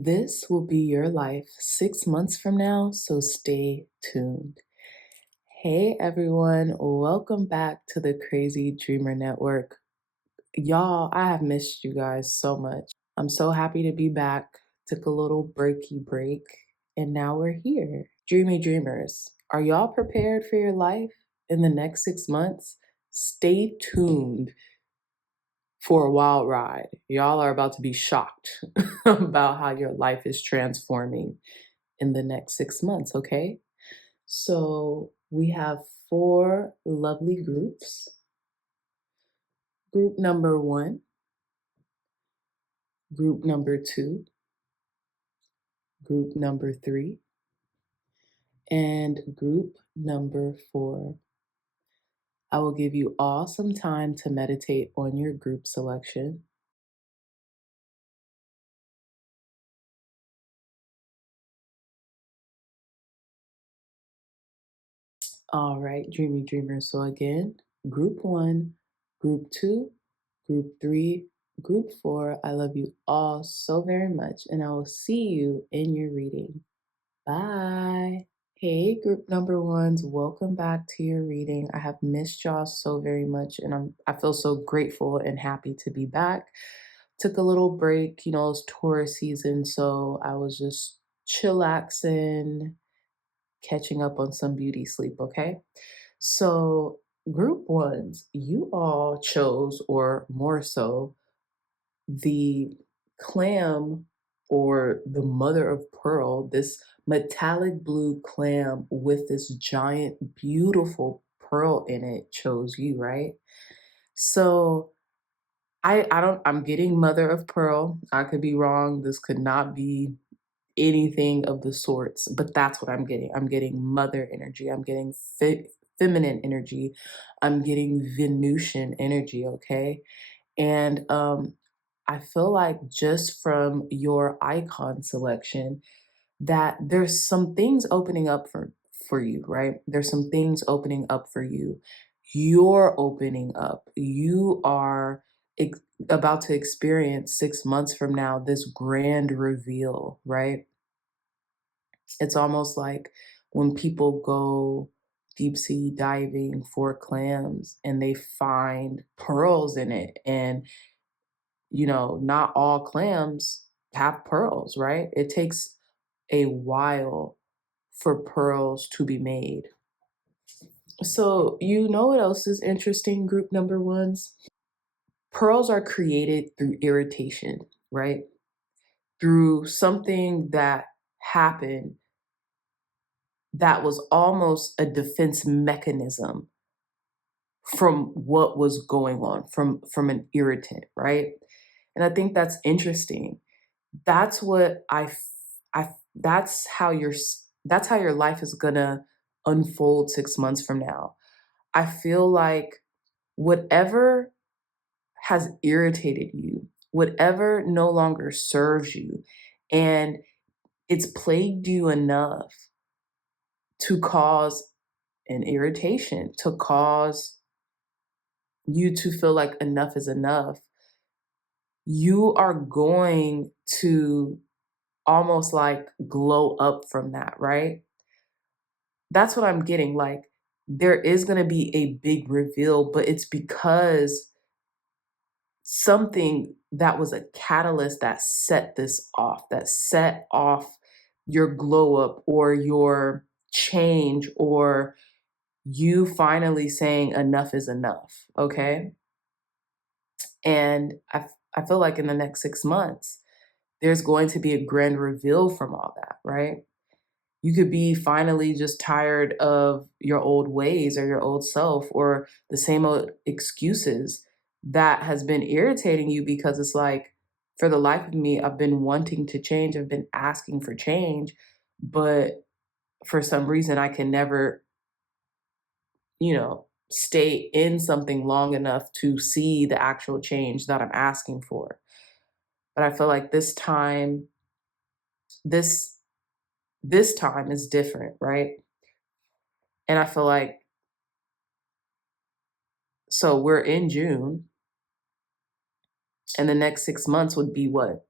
This will be your life 6 months from now, so stay tuned. Hey everyone, welcome back to the Crazy Dreamer Network. Y'all, I have missed you guys so much. I'm so happy to be back. Took a little breaky break, and now we're here. Dreamy Dreamers, are y'all prepared for your life in the next 6 months? Stay tuned for a wild ride. Y'all are about to be shocked about how your life is transforming in the next 6 months, okay? So we have 4 lovely groups. Group number 1, group number 2, group number 3, and group number 4. I will give you all some time to meditate on your group selection. All right, dreamy dreamers. So again, group 1, group 2, group 3, group 4. I love you all so very much, and I will see you in your reading. Bye. Hey, group number 1s, welcome back to your reading. I have missed y'all so very much, and I feel so grateful and happy to be back. Took a little break, it's Taurus season, so I was just chillaxing, catching up on some beauty sleep, okay? So, group 1s, you all chose, or more so, the clam or the mother of pearl, this metallic blue clam with this giant, beautiful pearl in it chose you, right? So I'm getting mother of pearl. I could be wrong. This could not be anything of the sorts, but that's what I'm getting. I'm getting mother energy. I'm getting feminine energy. I'm getting Venusian energy, okay? And I feel like just from your icon selection that there's some things opening up for you, right? There's some things opening up for you. You're opening up. You are about to experience 6 months from now this grand reveal, right? It's almost like when people go deep sea diving for clams and they find pearls in it, and not all clams have pearls, right? It takes a while for pearls to be made. So, you know what else is interesting, group number 1s? Pearls are created through irritation, right? Through something that happened that was almost a defense mechanism from what was going on, from an irritant, right? And I think that's interesting. That's what that's how your life is gonna unfold 6 months from now. I feel like whatever has irritated you, whatever no longer serves you, and it's plagued you enough to cause an irritation, to cause you to feel like enough is enough, you are going to almost like glow up from that, right? That's what I'm getting. Like, there is going to be a big reveal, but it's because something that was a catalyst that set this off, that set off your glow up or your change, or you finally saying enough is enough, okay? And I feel like in the next 6 months, there's going to be a grand reveal from all that, right? You could be finally just tired of your old ways or your old self or the same old excuses that has been irritating you, because it's like, for the life of me, I've been wanting to change. I've been asking for change, but for some reason I can never, stay in something long enough to see the actual change that I'm asking for. But I feel like this this time is different, right? And I feel like, so we're in June, and the next 6 months would be what?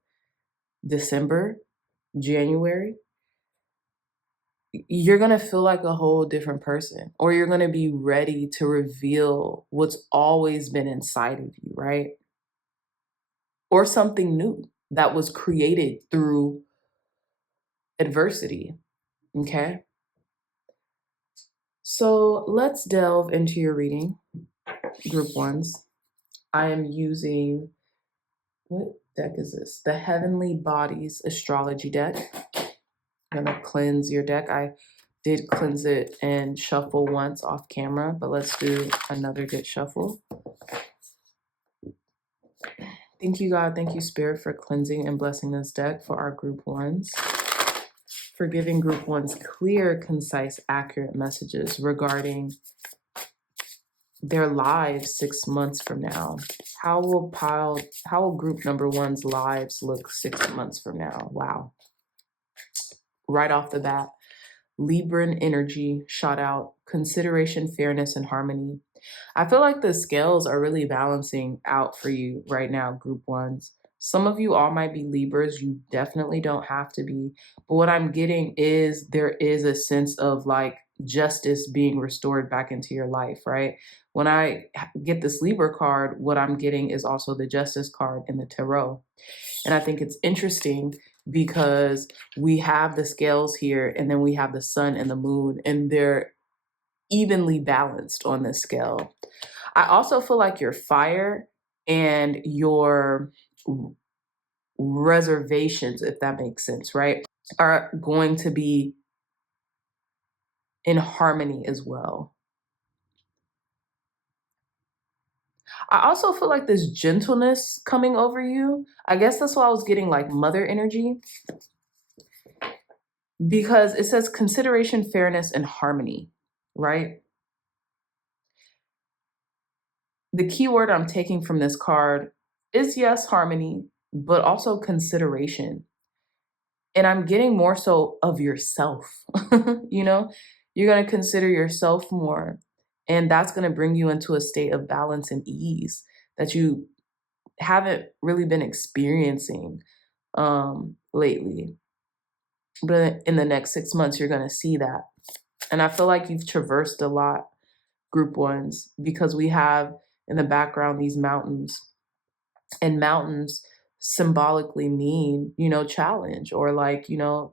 December? January, you're going to feel like a whole different person, or you're going to be ready to reveal what's always been inside of you, right? Or something new that was created through adversity. Okay. So let's delve into your reading, group ones. I am using, what deck is this? The Heavenly Bodies Astrology deck. I'm going to cleanse your deck. I did cleanse it and shuffle once off camera, but let's do another good shuffle. Thank you, God. Thank you, Spirit, for cleansing and blessing this deck for our group ones, for giving group ones clear, concise, accurate messages regarding their lives 6 months from now. How will group number one's lives look 6 months from now? Wow. Right off the bat, Libran energy shot out, consideration, fairness, and harmony. I feel like the scales are really balancing out for you right now, group ones. Some of you all might be Libras. You definitely don't have to be. But what I'm getting is there is a sense of like justice being restored back into your life, right? When I get this Libra card, what I'm getting is also the Justice card in the Tarot. And I think it's interesting because we have the scales here and then we have the sun and the moon, and they're evenly balanced on this scale. I also feel like your fire and your reservations, if that makes sense, right, are going to be in harmony as well. I also feel like this gentleness coming over you. I guess that's why I was getting like mother energy, because it says consideration, fairness, and harmony, right? The key word I'm taking from this card is, yes, harmony, but also consideration. And I'm getting more so of yourself. You know, you're going to consider yourself more, and that's going to bring you into a state of balance and ease that you haven't really been experiencing lately. But in the next 6 months, you're going to see that. And I feel like you've traversed a lot, group ones, because we have in the background these mountains, and mountains symbolically mean, you know, challenge, or like, you know,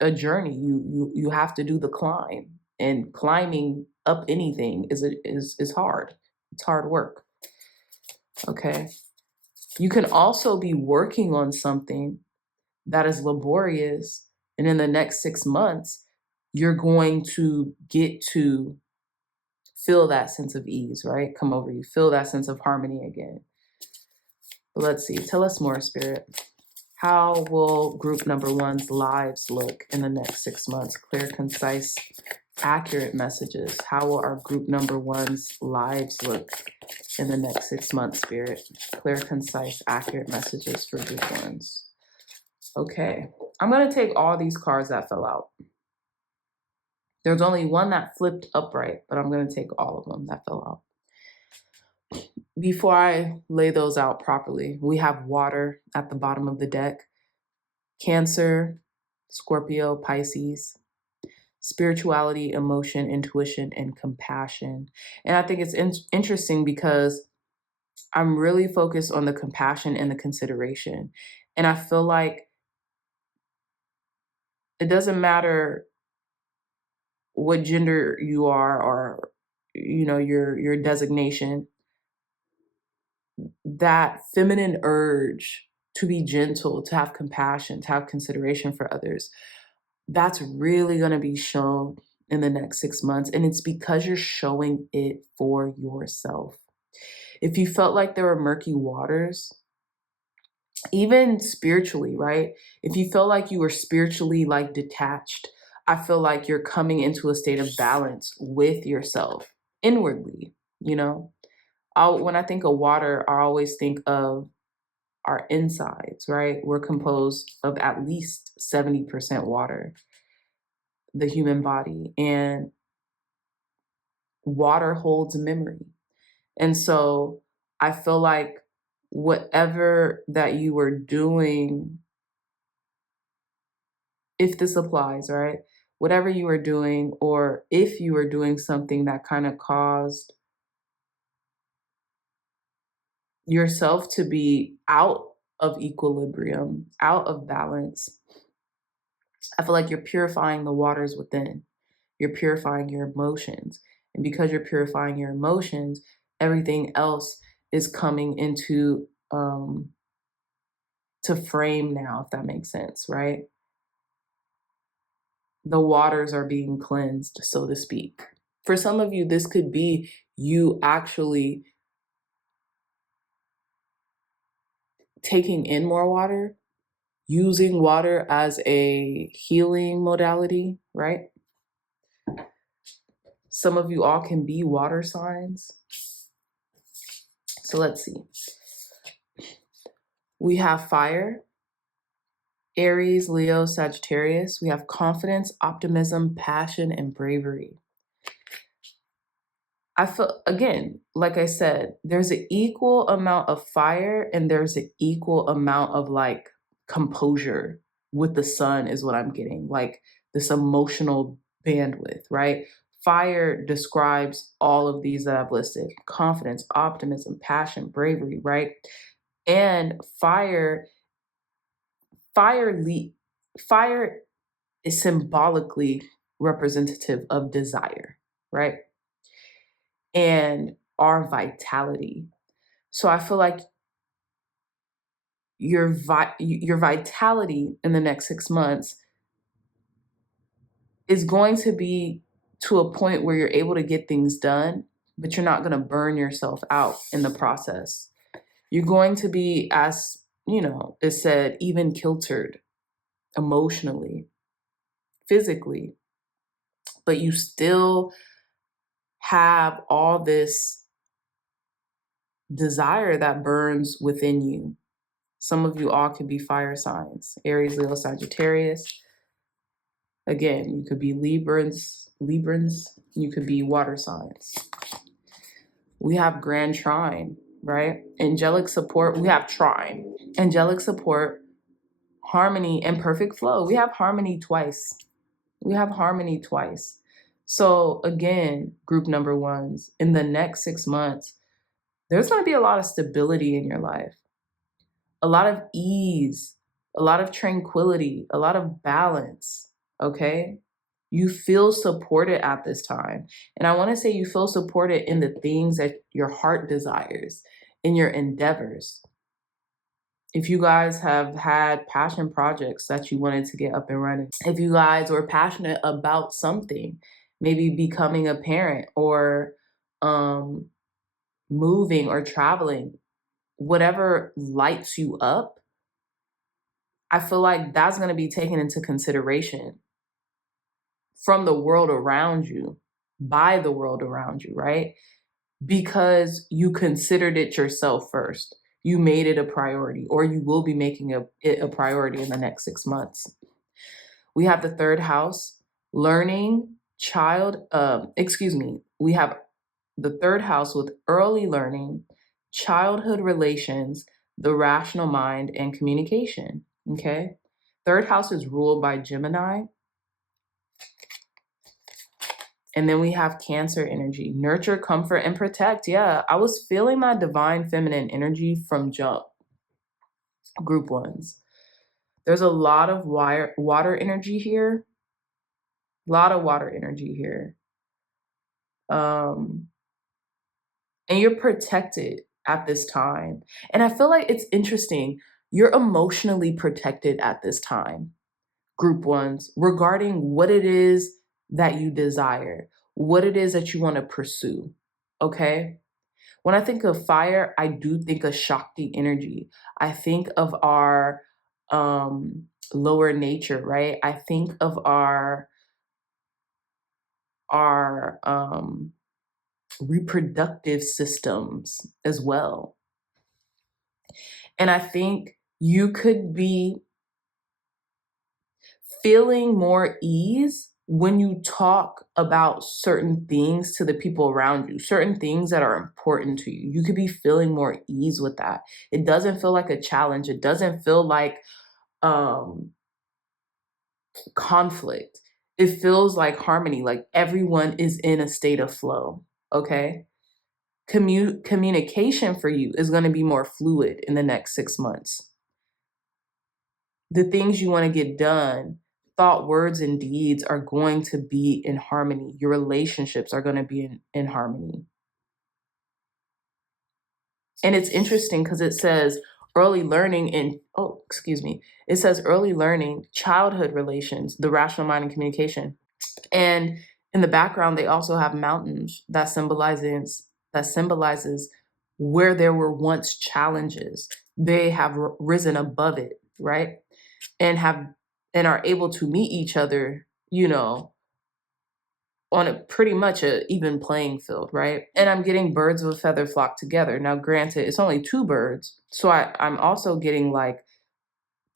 a journey. You have to do the climb, and climbing up anything is hard. It's hard work. Okay. You can also be working on something that is laborious, and in the next 6 months, you're going to get to feel that sense of ease, right? Come over you, feel that sense of harmony again. But let's see, tell us more, Spirit. How will group number one's lives look in the next 6 months? Clear, concise, accurate messages. How will our group number one's lives look in the next 6 months, Spirit? Clear, concise, accurate messages for group ones. Okay, I'm going to take all these cards that fell out. There's only one that flipped upright, but I'm going to take all of them that fell out. Before I lay those out properly, we have water at the bottom of the deck. Cancer, Scorpio, Pisces, spirituality, emotion, intuition, and compassion. And I think it's interesting because I'm really focused on the compassion and the consideration. And I feel like it doesn't matter what gender you are, or, you know, your designation, that feminine urge to be gentle, to have compassion, to have consideration for others, that's really going to be shown in the next 6 months. And it's because you're showing it for yourself. If you felt like there were murky waters, even spiritually, right? If you felt like you were spiritually like detached, I feel like you're coming into a state of balance with yourself inwardly, you know? When I think of water, I always think of our insides, right? We're composed of at least 70% water, the human body, and water holds memory. And so I feel like whatever that you were doing if this applies, right? Whatever you are doing, or if you are doing something that kind of caused yourself to be out of equilibrium, out of balance, I feel like you're purifying the waters within. You're purifying your emotions. And because you're purifying your emotions, everything else is coming into to frame now, if that makes sense, right? The waters are being cleansed, so to speak. For some of you, this could be you actually taking in more water, using water as a healing modality, right? Some of you all can be water signs. So let's see. We have fire, Aries, Leo, Sagittarius. We have confidence, optimism, passion, and bravery. I feel, again, like I said, there's an equal amount of fire and there's an equal amount of like composure with the sun is what I'm getting, like this emotional bandwidth, right? Fire describes all of these that I've listed: confidence, optimism, passion, bravery, right? And fire, fire is symbolically representative of desire, right? And our vitality. So I feel like your vitality in the next 6 months is going to be to a point where you're able to get things done, but you're not going to burn yourself out in the process. You're going to be, as you know, it said, even kiltered emotionally, physically, but you still have all this desire that burns within you. Some of you all could be fire signs: Aries, Leo, Sagittarius. Again, you could be Librans, you could be water signs. We have grand trine, right? Angelic support, we have trine. Angelic support, harmony, and perfect flow. We have harmony twice. So again, group number ones, in the next 6 months, there's going to be a lot of stability in your life, a lot of ease, a lot of tranquility, a lot of balance, okay? You feel supported at this time. And I want to say you feel supported in the things that your heart desires, in your endeavors. If you guys have had passion projects that you wanted to get up and running, if you guys were passionate about something, maybe becoming a parent or moving or traveling, whatever lights you up, I feel like that's going to be taken into consideration from the world around you, by the world around you, right? Because you considered it yourself first. You made it a priority, or you will be making it a priority in the next 6 months. We have the third house, learning, we have the third house with early learning, childhood relations, the rational mind, and communication, okay? Third house is ruled by Gemini. And then we have Cancer energy, nurture, comfort, and protect. Yeah, I was feeling that divine feminine energy from jump. Group ones. There's a lot of water energy here. A lot of water energy here. And you're protected at this time. And I feel like it's interesting. You're emotionally protected at this time, group ones, regarding what it is that you desire, what it is that you want to pursue, okay? When I think of fire, I do think of Shakti energy. I think of our lower nature, right? I think of our reproductive systems as well. And I think you could be feeling more ease when you talk about certain things to the people around you, certain things that are important to you. You could be feeling more ease with that. It doesn't feel like a challenge. It doesn't feel like conflict. It feels like harmony, like everyone is in a state of flow, okay? Communication for you is going to be more fluid in the next 6 months. The things you want to get done, thought, words, and deeds are going to be in harmony. Your relationships are going to be in harmony. And it's interesting because it says early learning it says early learning, childhood relations, the rational mind and communication. And in the background, they also have mountains that symbolizes where there were once challenges. They have risen above it, right? And are able to meet each other, on a pretty much a even playing field, right? And I'm getting birds of a feather flock together. Now, granted, it's only 2 birds, so I'm also getting like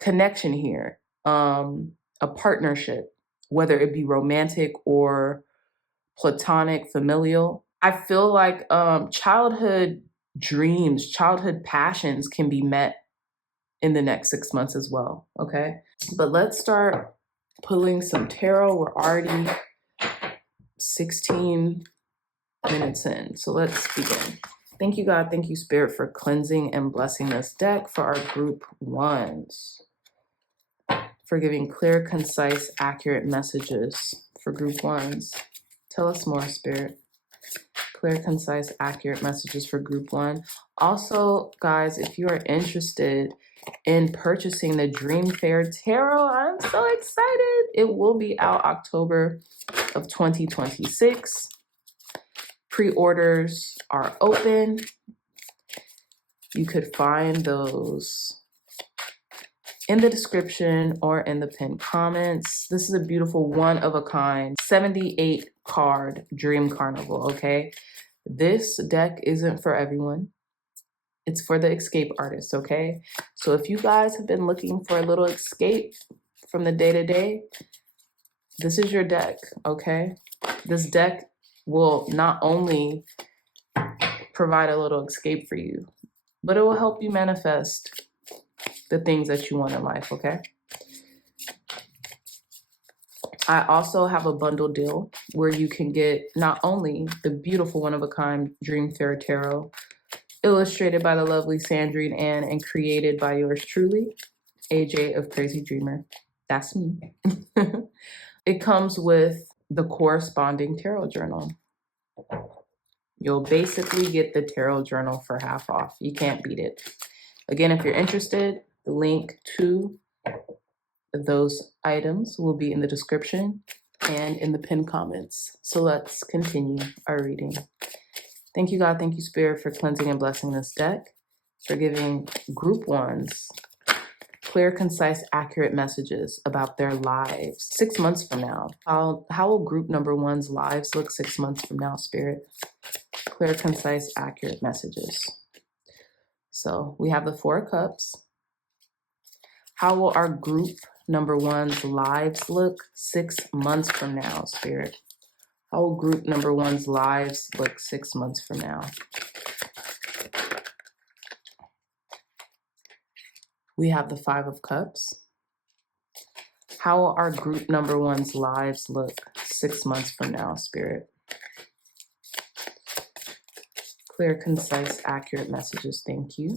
connection here, a partnership, whether it be romantic or platonic, familial. I feel like childhood dreams, childhood passions can be met in the next 6 months as well, okay? But let's start pulling some tarot. We're already 16 minutes in, so let's begin. Thank you, God. Thank you, Spirit, for cleansing and blessing this deck for our group ones, for giving clear, concise, accurate messages for group ones. Tell us more, Spirit. Clear, concise, accurate messages for group 1. Also, guys, if you are interested in purchasing the Dream Fair Tarot, I'm so excited. It will be out October of 2026. Pre-orders are open. You could find those in the description or in the pinned comments. This is a beautiful one-of-a-kind 78 card Dream Carnival, okay? This deck isn't for everyone. It's for the escape artists, okay? So if you guys have been looking for a little escape from the day-to-day, this is your deck, okay? This deck will not only provide a little escape for you, but it will help you manifest the things that you want in life, okay? I also have a bundle deal where you can get not only the beautiful one-of-a-kind Dream Fair Tarot, illustrated by the lovely Sandrine and created by yours truly, AJ of Crazy Dreamer. That's me. It comes with the corresponding tarot journal. You'll basically get the tarot journal for half off. You can't beat it. Again, if you're interested, the link to those items will be in the description and in the pinned comments. So let's continue our reading. Thank you, God. Thank you, Spirit, for cleansing and blessing this deck, for giving group ones clear, concise, accurate messages about their lives 6 months from now. How will group number one's lives look 6 months from now, Spirit? Clear, concise, accurate messages. So we have the 4 of Cups. How will our group number one's lives look 6 months from now, Spirit? How will group number one's lives look 6 months from now? We have the 5 of Cups. How will our group number one's lives look 6 months from now, Spirit? Clear, concise, accurate messages. Thank you.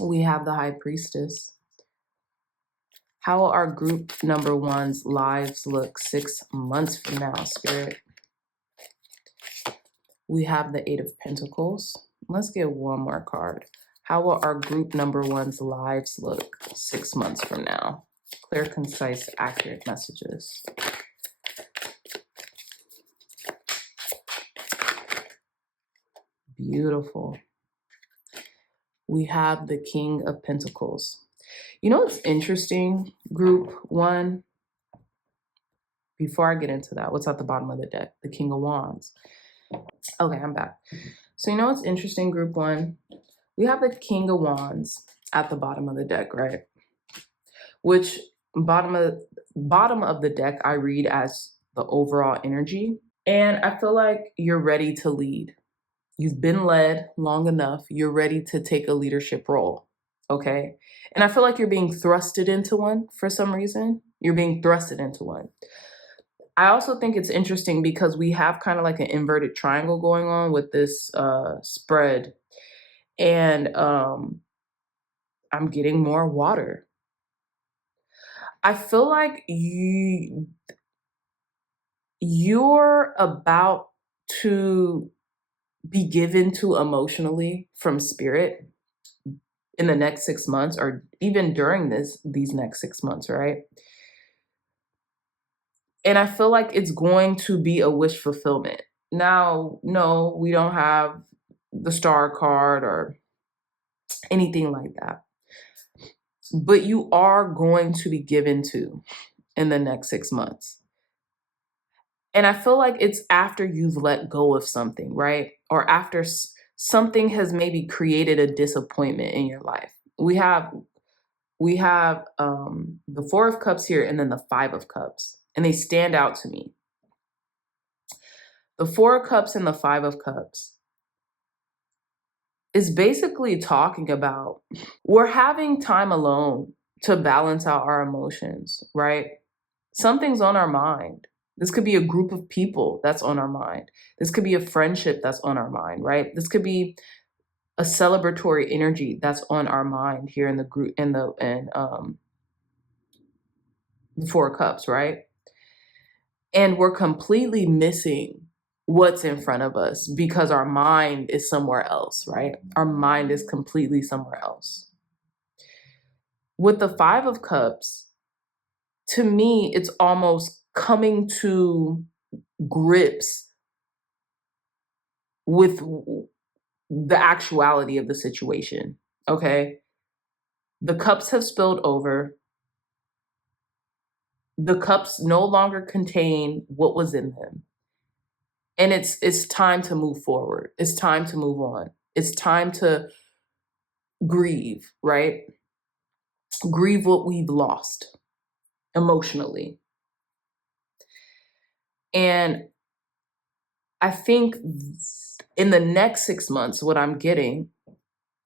We have the High Priestess. How will our group number one's lives look 6 months from now, Spirit? We have the 8 of Pentacles. Let's get one more card. How will our group number one's lives look 6 months from now? Clear, concise, accurate messages. Beautiful. We have the King of Pentacles. You know what's interesting, group 1? Before I get into that, what's at the bottom of the deck? The King of Wands. Okay, I'm back. So you know what's interesting, group 1? We have the King of Wands at the bottom of the deck, right? Which bottom of the deck I read as the overall energy. And I feel like you're ready to lead. You've been led long enough. You're ready to take a leadership role, okay? And I feel like you're being thrusted into one for some reason. You're being thrusted into one. I also think it's interesting because we have kind of like an inverted triangle going on with this spread. And I'm getting more water. I feel like you're about to be given to emotionally from spirit in the next 6 months, or even during these next 6 months, right? And I feel like it's going to be a wish fulfillment. Now, no, we don't have the star card or anything like that, but you are going to be given to in the next 6 months. And I feel like it's after you've let go of something, right? Or after something has maybe created a disappointment in your life. We have the Four of Cups here and then the Five of Cups, and they stand out to me. The Four of Cups and the Five of Cups is basically talking about we're having time alone to balance out our emotions, right? Something's on our mind. This could be a group of people that's on our mind. This could be a friendship that's on our mind, right? This could be a celebratory energy that's on our mind here in the group in the Four of Cups, right? And we're completely missing what's in front of us because our mind is somewhere else, right? Our mind is completely somewhere else. With the Five of Cups, to me, it's almost coming to grips with the actuality of the situation, okay? The cups have spilled over. The cups no longer contain what was in them. And it's time to move forward. It's time to move on. It's time to grieve, right? Grieve what we've lost emotionally. And I think in the next 6 months, what I'm getting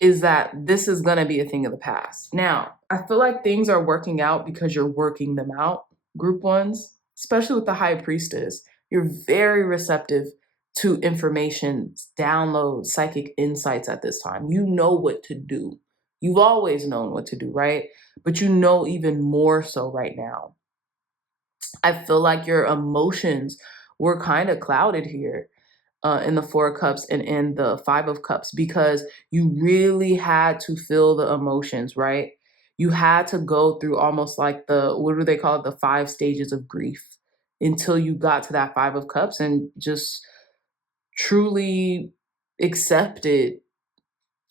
is that this is going to be a thing of the past. Now, I feel like things are working out because you're working them out, group ones, especially with the High Priestess. You're very receptive to information, downloads, psychic insights at this time. You know what to do. You've always known what to do, right? But you know even more so right now. I feel like your emotions were kind of clouded here in the Four of Cups and in the Five of Cups because you really had to feel the emotions, right? You had to go through almost like what do they call it? The 5 stages of grief until you got to that Five of Cups and just truly accepted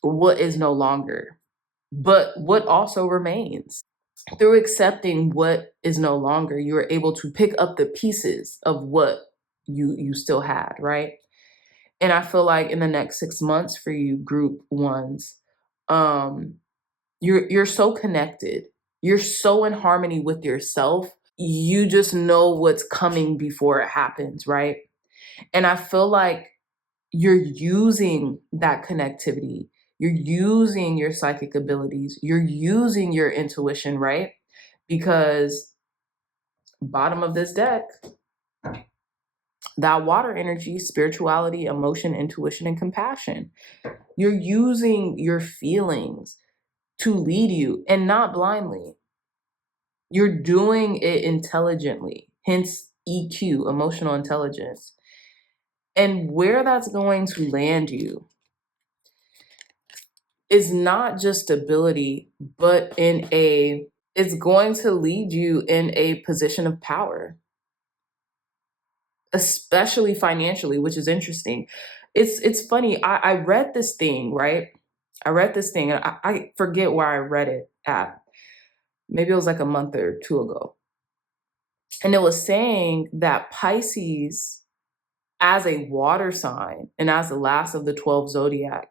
what is no longer, but what also remains. Through accepting what is no longer, you were able to pick up the pieces of what you still had, right? And I feel like in the next 6 months for you group ones, you're so connected. You're so in harmony with yourself. You just know what's coming before it happens, right? And I feel like you're using that connectivity. You're using your psychic abilities. You're using your intuition, right? Because bottom of this deck, that water energy, spirituality, emotion, intuition, and compassion. You're using your feelings to lead you and not blindly. You're doing it intelligently, hence EQ, emotional intelligence. And where that's going to land you is not just stability, but it's going to lead you in a position of power, especially financially, which is interesting. It's funny. I read this thing, right? I read this thing and I forget where I read it at. Maybe it was like a month or two ago. And it was saying that Pisces, as a water sign and as the last of the 12 zodiac,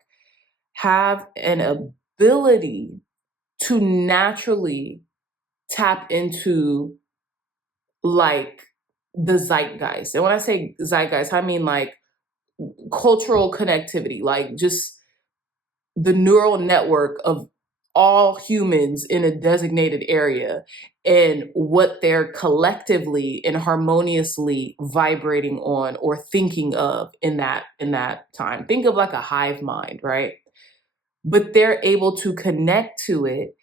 have an ability to naturally tap into like the zeitgeist. And when I say zeitgeist, I mean like cultural connectivity, like just the neural network of all humans in a designated area and what they're collectively and harmoniously vibrating on or thinking of in that time. Think of like a hive mind, right? But they're able to connect to it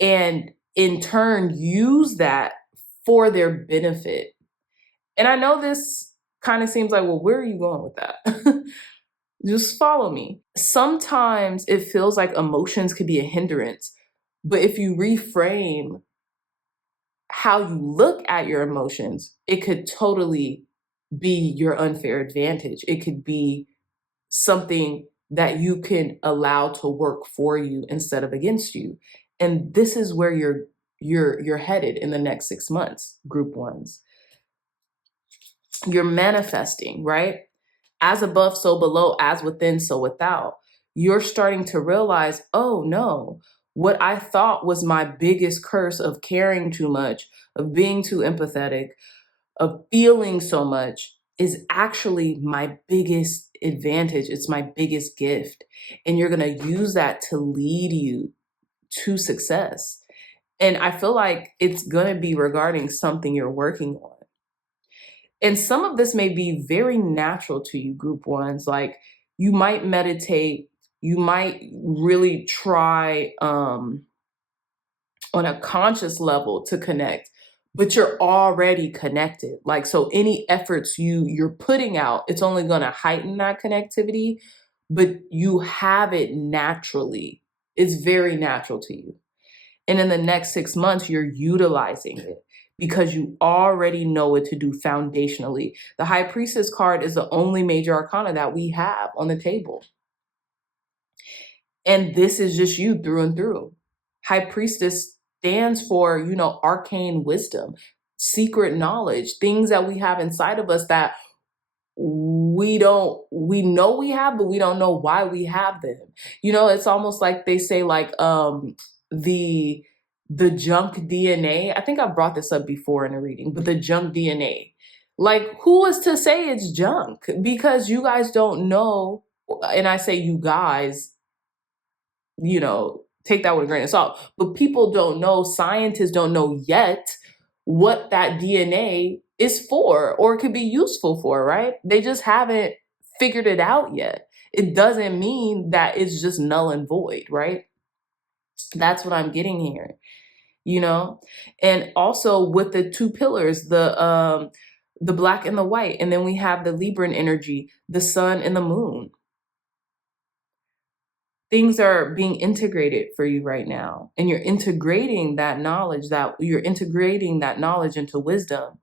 and in turn use that for their benefit. And I know this kind of seems like, well, where are you going with that? Just follow me. Sometimes it feels like emotions could be a hindrance, but if you reframe how you look at your emotions, it could totally be your unfair advantage. It could be something that you can allow to work for you instead of against you. And this is where you're headed in the next 6 months, group ones. You're manifesting, right? As above, so below, as within, so without. You're starting to realize, oh no, what I thought was my biggest curse of caring too much, of being too empathetic, of feeling so much is actually my biggest advantage. It's my biggest gift. And you're going to use that to lead you to success. And I feel like it's going to be regarding something you're working on. And some of this may be very natural to you, group ones. Like you might meditate, you might really try on a conscious level to connect, but you're already connected. Like, so any efforts you're putting out, it's only going to heighten that connectivity, but you have it naturally. It's very natural to you. And in the next 6 months, you're utilizing it because you already know what to do foundationally. The High Priestess card is the only major arcana that we have on the table. And this is just you through and through. High Priestess stands for, arcane wisdom, secret knowledge, things that we have inside of us that we know we have, but we don't know why we have them. It's almost like they say like the junk DNA. I think I brought this up before in a reading, but the junk DNA. Like, who is to say it's junk? Because you guys don't know, and I say you guys, take that with a grain of salt. But people don't know, scientists don't know yet what that DNA is for or could be useful for, right? They just haven't figured it out yet. It doesn't mean that it's just null and void, right? That's what I'm getting here, And also with the two pillars, the black and the white, and then we have the Libran energy, the sun and the moon. Things are being integrated for you right now, and you're integrating that knowledge into wisdom.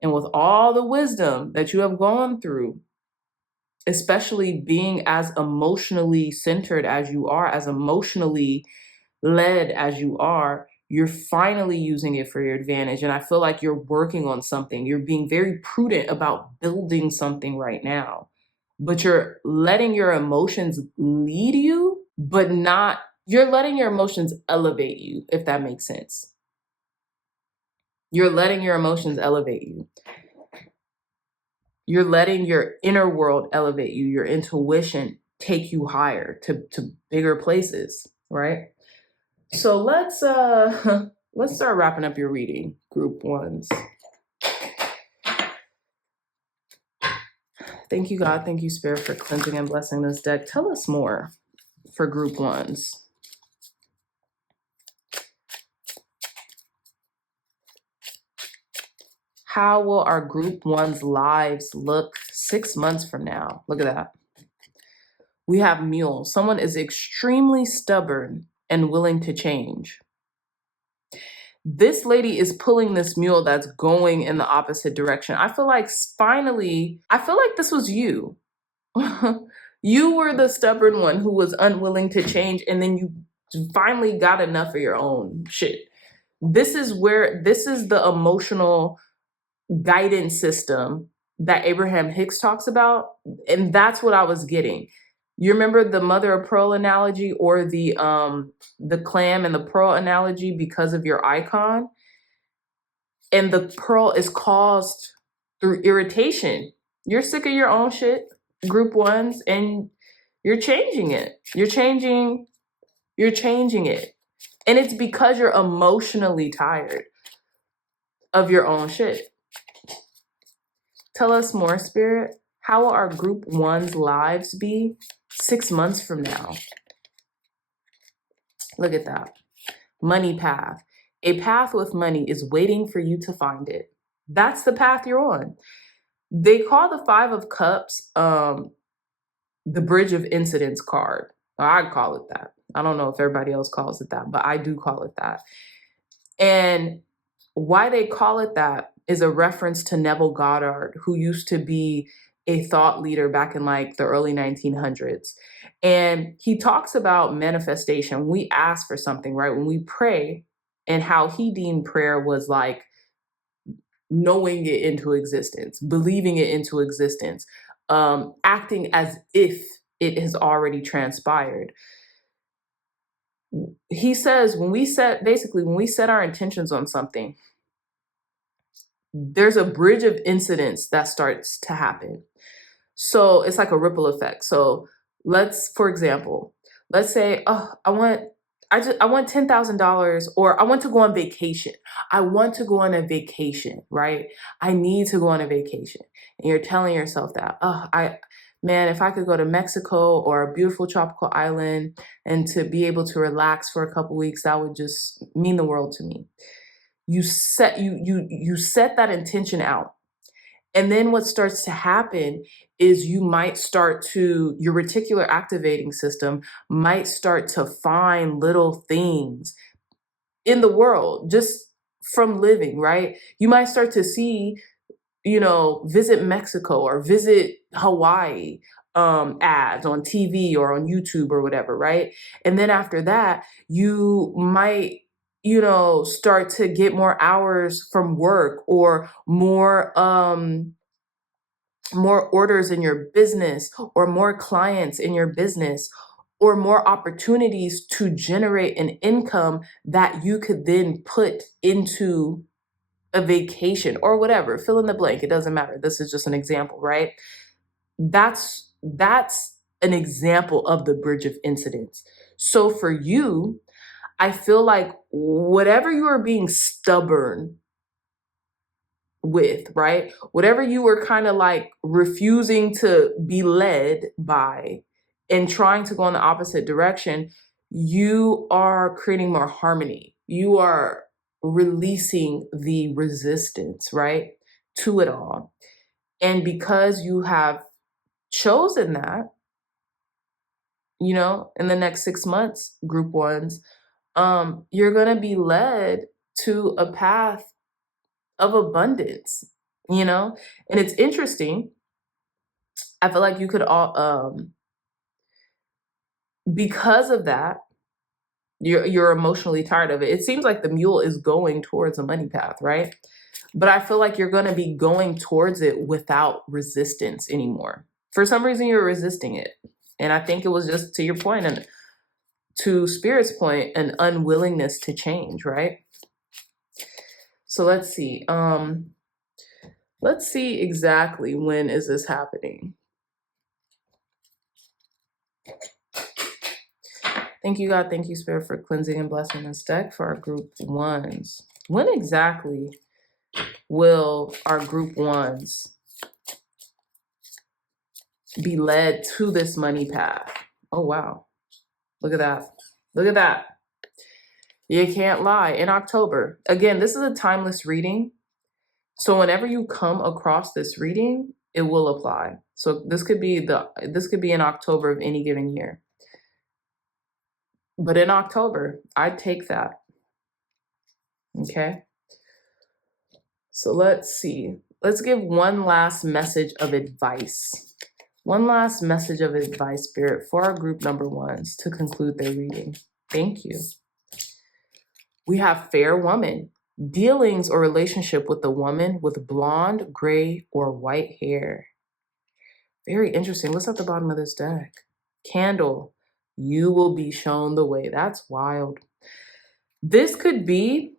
And with all the wisdom that you have gone through, especially being as emotionally centered as you are, as emotionally led as you are, you're finally using it for your advantage. And I feel like you're working on something. You're being very prudent about building something right now. But you're letting your emotions lead you, but you're letting your emotions elevate you, if that makes sense. You're letting your emotions elevate you. You're letting your inner world elevate you, your intuition take you higher to bigger places, right? So let's start wrapping up your reading, group ones. Thank you, God. Thank you, Spirit, for cleansing and blessing this deck. Tell us more for group ones. How will our group one's lives look 6 months from now? Look at that. We have mule. Someone is extremely stubborn and willing to change. This lady is pulling this mule that's going in the opposite direction. I feel like this was you. You were the stubborn one who was unwilling to change, and then you finally got enough of your own shit. This is the emotional guidance system that Abraham Hicks talks about, and that's what I was getting. You remember the mother of pearl analogy, or the clam and the pearl analogy, because of your icon? And the pearl is caused through irritation. You're sick of your own shit, group ones, and you're changing it. You're changing it. And it's because you're emotionally tired. of your own shit. Tell us more, Spirit. How will our group one's lives be 6 months from now? Look at that. Money path. A path with money is waiting for you to find it. That's the path you're on. They call the Five of Cups the Bridge of Incidents card. I call it that. I don't know if everybody else calls it that, but I do call it that. And why they call it that is a reference to Neville Goddard, who used to be a thought leader back in like the early 1900s. And he talks about manifestation. We ask for something, right? When we pray, and how he deemed prayer was like knowing it into existence, believing it into existence, acting as if it has already transpired. He says when we set our intentions on something, there's a bridge of incidents that starts to happen. So it's like a ripple effect. So for example, let's say, I want $10,000, or I want to go on vacation. I want to go on a vacation, right? I need to go on a vacation. And you're telling yourself that, man, if I could go to Mexico or a beautiful tropical island and to be able to relax for a couple weeks, that would just mean the world to me. You set that intention out. And then what starts to happen is your reticular activating system might start to find little things in the world just from living, right? You might start to see, visit Mexico or visit Hawaii ads on TV or on YouTube or whatever, right? And then after that, you might start to get more hours from work, or more orders in your business, or more clients in your business, or more opportunities to generate an income that you could then put into a vacation or whatever. Fill in the blank. It doesn't matter. This is just an example, right? That's an example of the bridge of incidents. So for you, I feel like whatever you are being stubborn with, right? Whatever you were kind of like refusing to be led by and trying to go in the opposite direction, you are creating more harmony. You are releasing the resistance, right, to it all. And because you have chosen that, in the next 6 months, group ones, you're going to be led to a path of abundance, and it's interesting. I feel like you could all, because of that, you're emotionally tired of it. It seems like the mule is going towards a money path, right? But I feel like you're going to be going towards it without resistance anymore. For some reason, you're resisting it. And I think it was just to your point, and to Spirit's point, an unwillingness to change, right? So let's see. Let's see exactly when is this happening. Thank you, God. Thank you, Spirit, for cleansing and blessing this deck for our group ones. When exactly will our group ones be led to this money path? Oh, wow. Look at that. Look at that. You can't lie. In October. Again, this is a timeless reading. So whenever you come across this reading, it will apply. So this could be in October of any given year. But in October, I'd take that. Okay. So let's see. Let's give one last message of advice. One last message of advice, Spirit, for our group number ones to conclude their reading. Thank you. We have fair woman. Dealings or relationship with a woman with blonde, gray, or white hair. Very interesting. What's at the bottom of this deck? Candle. You will be shown the way. That's wild. This could be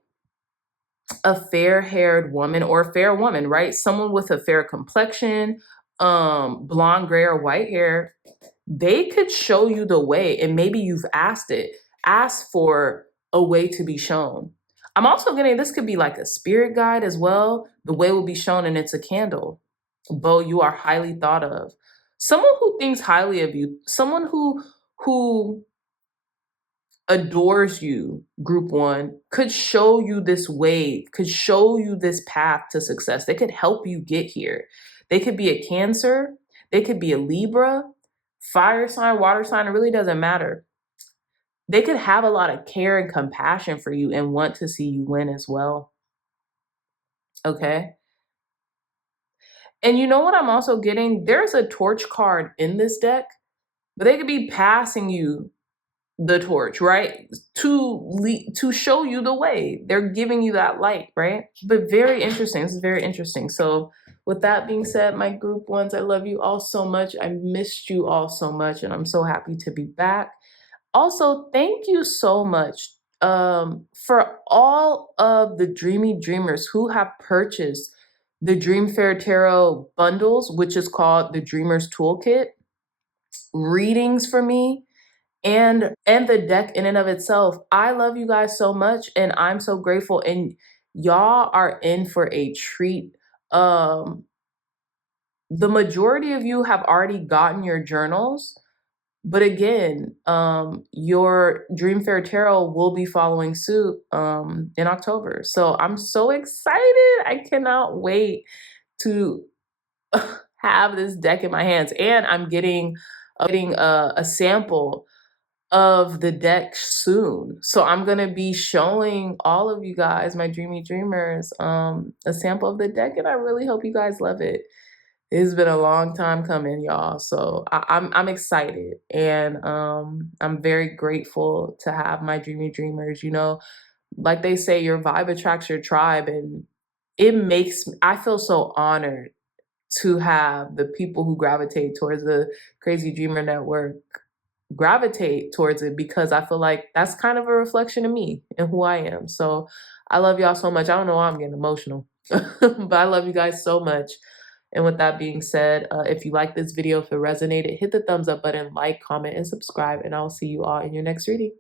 a fair-haired woman or a fair woman, right? Someone with a fair complexion, blonde, gray, or white hair. They could show you the way, and maybe you've asked for a way to be shown. I'm also getting, this could be like a spirit guide as well. The way will be shown and it's a candle. Bo, you are highly thought of. Someone who thinks highly of you, someone who adores you, group one, could show you this way, could show you this path to success. They could help you get here. They could be a Cancer, they could be a Libra, fire sign, water sign, it really doesn't matter. They could have a lot of care and compassion for you and want to see you win as well. Okay. And you know what I'm also getting? There's a torch card in this deck, but they could be passing you the torch, right? To show you the way. They're giving you that light, right? But very interesting. This is very interesting. So with that being said, my group ones, I love you all so much. I missed you all so much, and I'm so happy to be back. Also, thank you so much for all of the dreamy dreamers who have purchased the Dream Fair Tarot bundles, which is called the Dreamer's Toolkit, readings for me, and the deck in and of itself. I love you guys so much, and I'm so grateful, and y'all are in for a treat. The majority of you have already gotten your journals, but again, your Dream Fair Tarot will be following suit in October. So I'm so excited. I cannot wait to have this deck in my hands. And I'm getting a sample of the deck soon. So I'm going to be showing all of you guys, my dreamy dreamers, a sample of the deck. And I really hope you guys love it. It's been a long time coming, y'all. So I'm excited, and I'm very grateful to have my dreamy dreamers. You know, like they say, your vibe attracts your tribe, and I feel so honored to have the people who gravitate towards the Crazy Dreamer Network gravitate towards it, because I feel like that's kind of a reflection of me and who I am. So I love y'all so much. I don't know why I'm getting emotional, but I love you guys so much. And with that being said, if you like this video, if it resonated, hit the thumbs up button, like, comment, and subscribe, and I'll see you all in your next reading.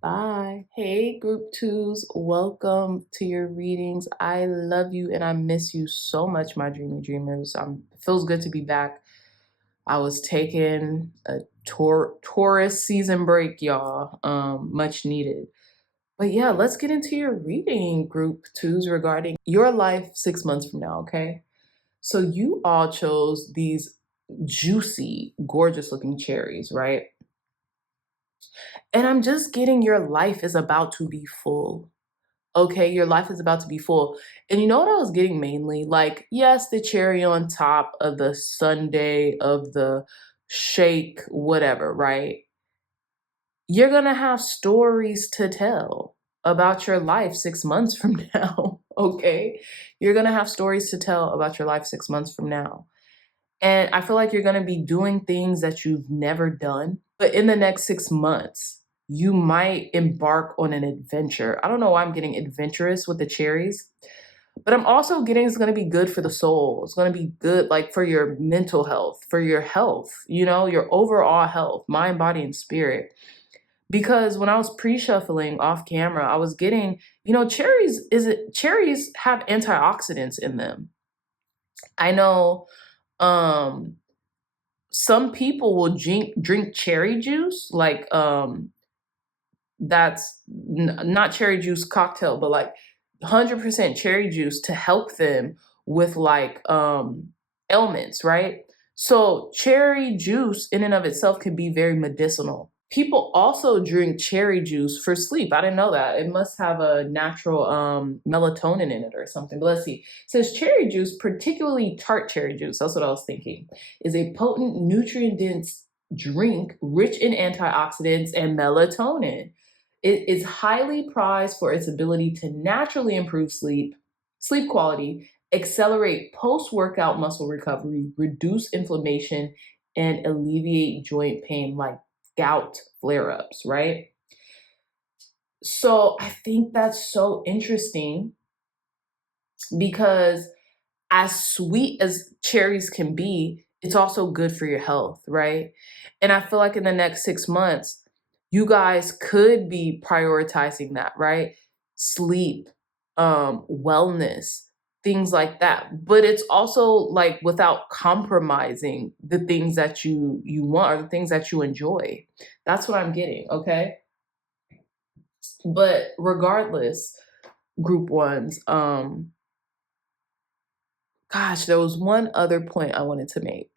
Bye. Hey, group twos, welcome to your readings. I love you and I miss you so much, my dreamy dreamers. It feels good to be back. I was taking a Taurus season break, y'all, much needed. But yeah, let's get into your reading, group twos, regarding your life 6 months from now, okay? So you all chose these juicy, gorgeous looking cherries, right? And I'm just getting your life is about to be full. Okay, your life is about to be full. And you know what I was getting mainly? Like, yes, the cherry on top of the sundae, of the shake, whatever, right? You're going to have stories to tell about your life 6 months from now, okay? You're going to have stories to tell about your life 6 months from now. And I feel like you're going to be doing things that you've never done. But in the next 6 months, you might embark on an adventure. I don't know why I'm getting adventurous with the cherries, but I'm also getting it's going to be good for the soul. It's going to be good like for your mental health, for your health, you know, your overall health, mind, body, and spirit. Because when I was pre-shuffling off camera, I was getting, you know, cherries have antioxidants in them. I know some people will drink cherry juice, like that's not cherry juice cocktail, but like 100% cherry juice to help them with like ailments, right? So cherry juice in and of itself can be very medicinal. People also drink cherry juice for sleep. I didn't know that. It must have a natural melatonin in it or something. But let's see. It says cherry juice, particularly tart cherry juice, that's what I was thinking, is a potent, nutrient-dense drink rich in antioxidants and melatonin. It is highly prized for its ability to naturally improve sleep quality, accelerate post-workout muscle recovery, reduce inflammation, and alleviate joint pain like gout flare-ups, right? So I think that's so interesting because as sweet as cherries can be, it's also good for your health, right? And I feel like in the next 6 months, you guys could be prioritizing that, right? Sleep, wellness, things like that. But it's also like without compromising the things that you want or the things that you enjoy. That's what I'm getting, okay? But regardless, group ones, gosh, there was one other point I wanted to make.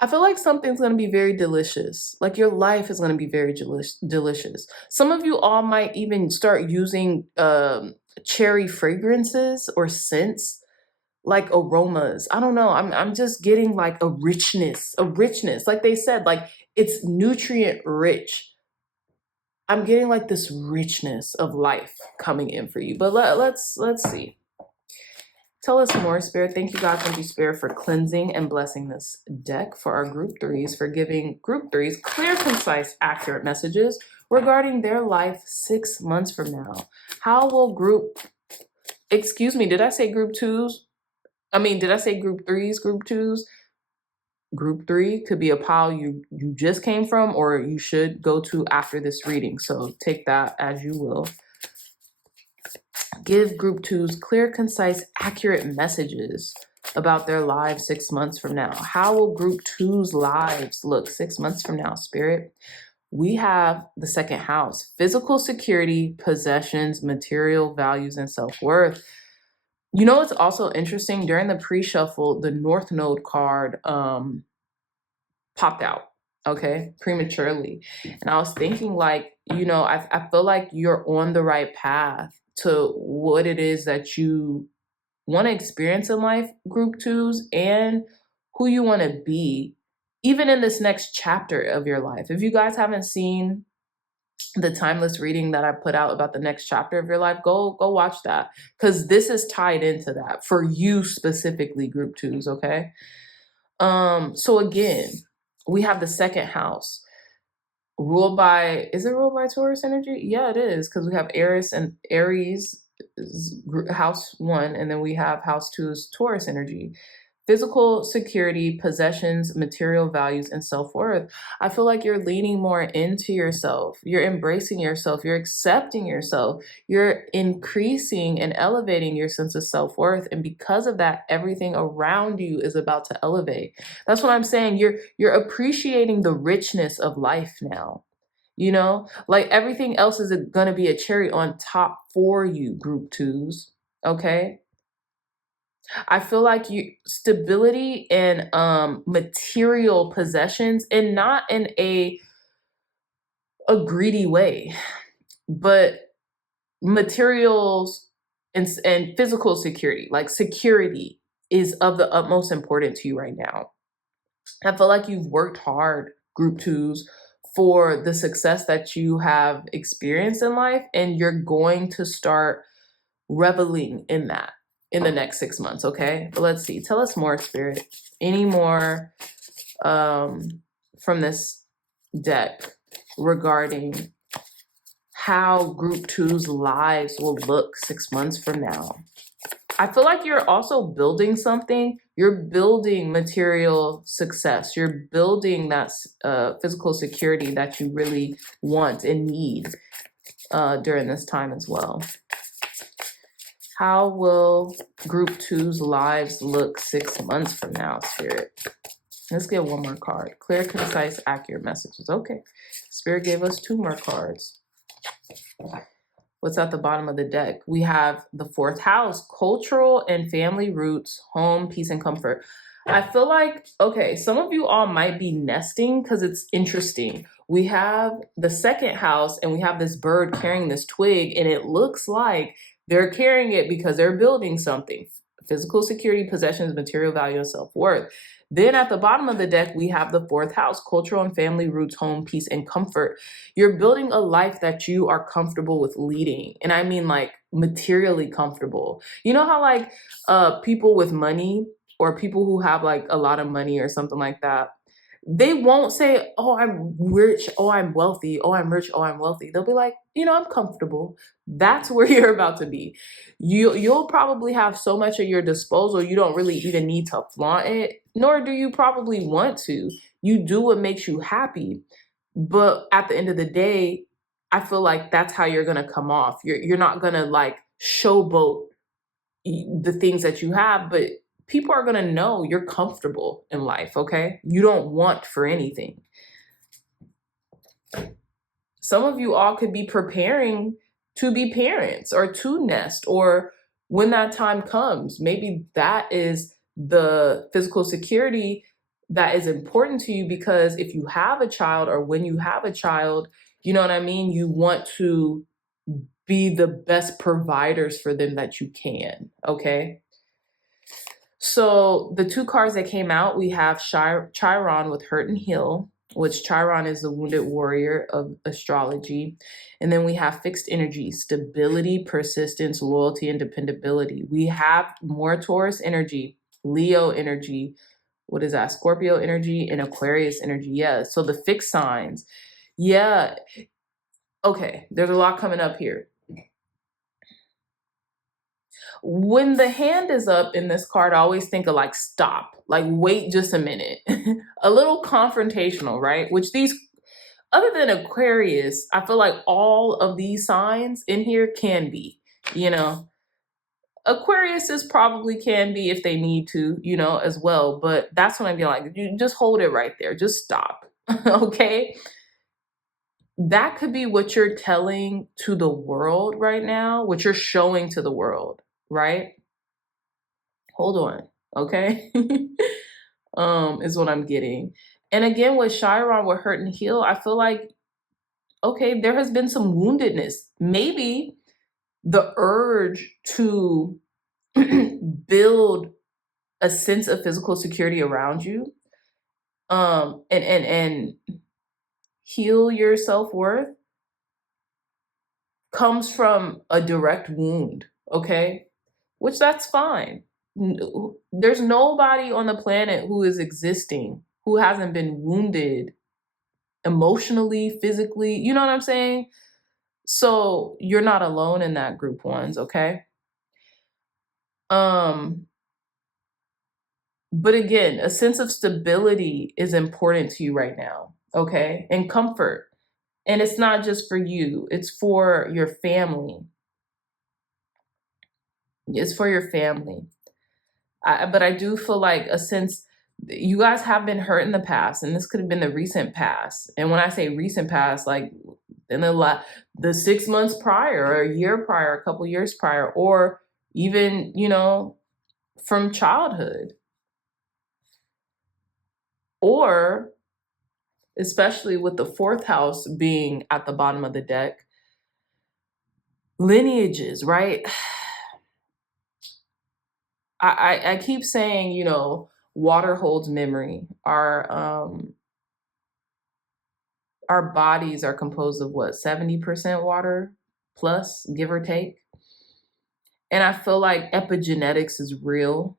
I feel like something's going to be very delicious. Like your life is going to be very delicious. Some of you all might even start using cherry fragrances or scents, like aromas. I don't know. I'm just getting like a richness, Like they said, like it's nutrient rich. I'm getting like this richness of life coming in for you. But let's see. Tell us more, Spirit. Thank you, God. Thank you, Spirit, for cleansing and blessing this deck for our group threes, for giving group threes clear, concise, accurate messages regarding their life 6 months from now. How will excuse me, did I say group twos? Did I say group threes, group twos? Group three could be a pile you just came from or you should go to after this reading. So take that as you will. Give group twos clear, concise, accurate messages about their lives 6 months from now. How will group twos' lives look 6 months from now, Spirit? We have the second house, physical security, possessions, material values, and self-worth. You know, it's also interesting during the pre-shuffle, the North Node card popped out, okay, prematurely. And I was thinking like, you know, I feel like you're on the right path to what it is that you want to experience in life, group twos, and who you want to be, even in this next chapter of your life. If you guys haven't seen the timeless reading that I put out about the next chapter of your life, go watch that, because this is tied into that for you specifically, group twos, okay? So again, we have the second house is it ruled by Taurus energy? Yeah, it is, because we have Aries is house 1, and then we have house 2's Taurus energy. Physical security, possessions, material values, and self-worth. I feel like you're leaning more into yourself. You're embracing yourself. You're accepting yourself. You're increasing and elevating your sense of self-worth. And because of that, everything around you is about to elevate. That's what I'm saying. You're appreciating the richness of life now. You know, like everything else is going to be a cherry on top for you, group twos. Okay. I feel like stability and material possessions, and not in a greedy way, but materials and physical security, like security is of the utmost importance to you right now. I feel like you've worked hard, group twos, for the success that you have experienced in life, and you're going to start reveling in that in the next 6 months, okay? But let's see. Tell us more, Spirit. Any more from this deck regarding how group two's lives will look 6 months from now? I feel like you're also building something. You're building material success. You're building that physical security that you really want and need during this time as well. How will group two's lives look 6 months from now, Spirit? Let's get one more card. Clear, concise, accurate messages. Okay. Spirit gave us 2 more cards. What's at the bottom of the deck? We have the 4th house, cultural and family roots, home, peace, and comfort. I feel like, okay, some of you all might be nesting because it's interesting. We have the 2nd house and we have this bird carrying this twig, and it looks like they're carrying it because they're building something. Physical security, possessions, material value, and self-worth. Then at the bottom of the deck, we have the 4th house, cultural and family roots, home, peace, and comfort. You're building a life that you are comfortable with leading. And I mean like materially comfortable. You know how like people with money or people who have like a lot of money or something like that, they won't say, oh, I'm rich, oh, I'm wealthy, oh, I'm rich, oh, I'm wealthy. They'll be like, you know, I'm comfortable. That's where you're about to be. You'll probably have so much at your disposal, you don't really even need to flaunt it, nor do you probably want to. You do what makes you happy. But at the end of the day, I feel like that's how you're going to come off. You're not going to like showboat the things that you have, but people are going to know you're comfortable in life, okay? You don't want for anything. Some of you all could be preparing to be parents or to nest, or when that time comes, maybe that is the physical security that is important to you, because if you have a child or when you have a child, you know what I mean? You want to be the best providers for them that you can, okay? So the two cards that came out, we have Chiron with Hurt and Heal, which Chiron is the wounded warrior of astrology. And then we have Fixed Energy, stability, persistence, loyalty, and dependability. We have more Taurus energy, Leo energy, what is that? Scorpio energy, and Aquarius energy. Yeah, so the fixed signs. Yeah, okay, there's a lot coming up here. When the hand is up in this card, I always think of like, stop, like, wait just a minute. A little confrontational, right? Which these, other than Aquarius, I feel like all of these signs in here can be, you know. Aquarius is probably can be if they need to, you know, as well. But that's when I'm being like, you just hold it right there. Just stop. Okay. That could be what you're telling to the world right now, what you're showing to the world, right? Hold on, okay? Is what I'm getting. And again, with Chiron, with Hurt and Heal, I feel like, okay, there has been some woundedness. Maybe the urge to build a sense of physical security around you, and heal your self-worth comes from a direct wound, okay? Which that's fine. There's nobody on the planet who is existing who hasn't been wounded emotionally, physically, you know what I'm saying? So you're not alone in that, group ones, okay? But again, a sense of stability is important to you right now, okay? And comfort. And it's not just for you, it's for your family. It's for your family. But I do feel like a sense, you guys have been hurt in the past, and this could have been the recent past. And when I say recent past, like in the 6 months prior, or a year prior, a couple years prior, or even, you know, from childhood. Or especially with the fourth house being at the bottom of the deck, lineages, right? I keep saying, you know, water holds memory. Our bodies are composed of what, 70% water plus, give or take. And I feel like epigenetics is real.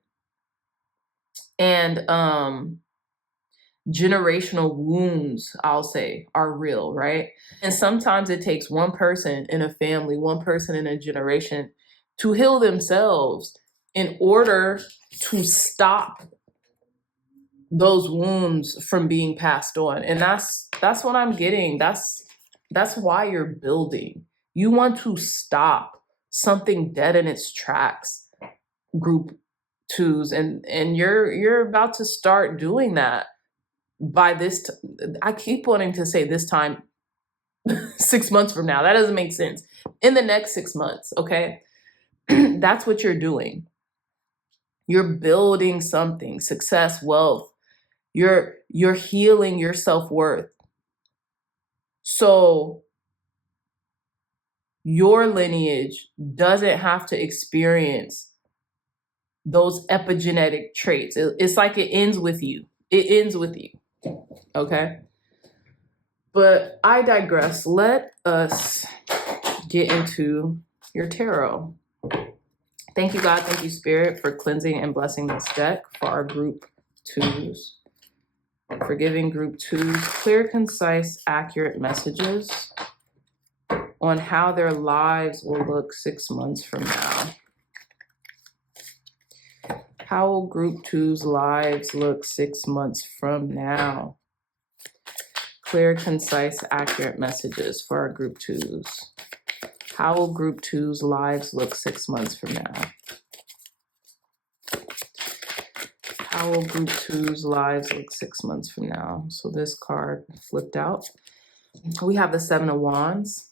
And generational wounds, I'll say, are real, right? And sometimes it takes one person in a family, one person in a generation to heal themselves in order to stop those wounds from being passed on. And that's what I'm getting. That's why you're building. You want to stop something dead in its tracks, group twos, and you're about to start doing that. By this, I keep wanting to say this time, 6 months from now. That doesn't make sense. In the next 6 months, okay? That's what you're doing. You're building something, success, wealth. You're healing your self-worth. So your lineage doesn't have to experience those epigenetic traits. It's like it ends with you. It ends with you. Okay? But I digress. Let us get into your tarot. Thank you, God. Thank you, Spirit, for cleansing and blessing this deck for our group twos. For giving group twos clear, concise, accurate messages on how their lives will look 6 months from now. How will group twos' lives look 6 months from now? Clear, concise, accurate messages for our group twos. How will group twos' lives look 6 months from now? How will group two's lives look 6 months from now? So this card flipped out. We have the Seven of Wands.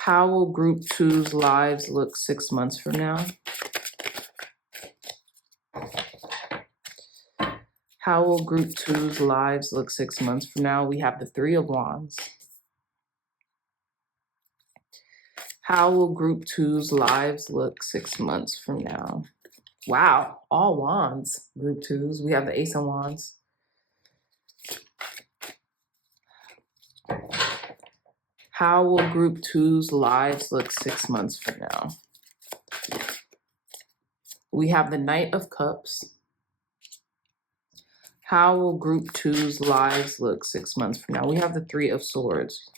How will group two's lives look 6 months from now? How will group two's lives look 6 months from now? We have the Three of Wands. How will group two's lives look 6 months from now? Wow, all wands, group twos. We have the Ace of Wands. How will group two's lives look 6 months from now? We have the Knight of Cups. How will group two's lives look 6 months from now? We have the Three of Swords.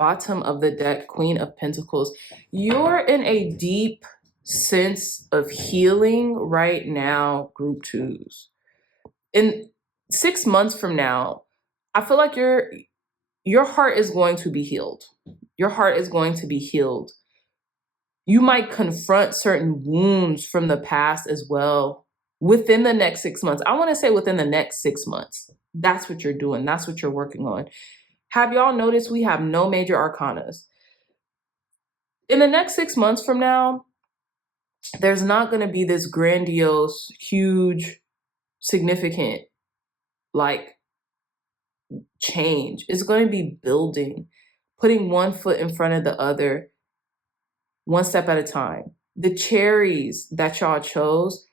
Bottom of the deck, Queen of Pentacles. You're in a deep sense of healing right now, group twos. In 6 months from now, I feel like your heart is going to be healed. Your heart is going to be healed. You might confront certain wounds from the past as well within the next 6 months. I want to say within the next 6 months. That's what you're doing. That's what you're working on. Have y'all noticed we have no major arcanas? In the next 6 months from now, there's not going to be this grandiose, huge, significant, like, change. It's going to be building, putting one foot in front of the other, one step at a time. The cherries that y'all chose,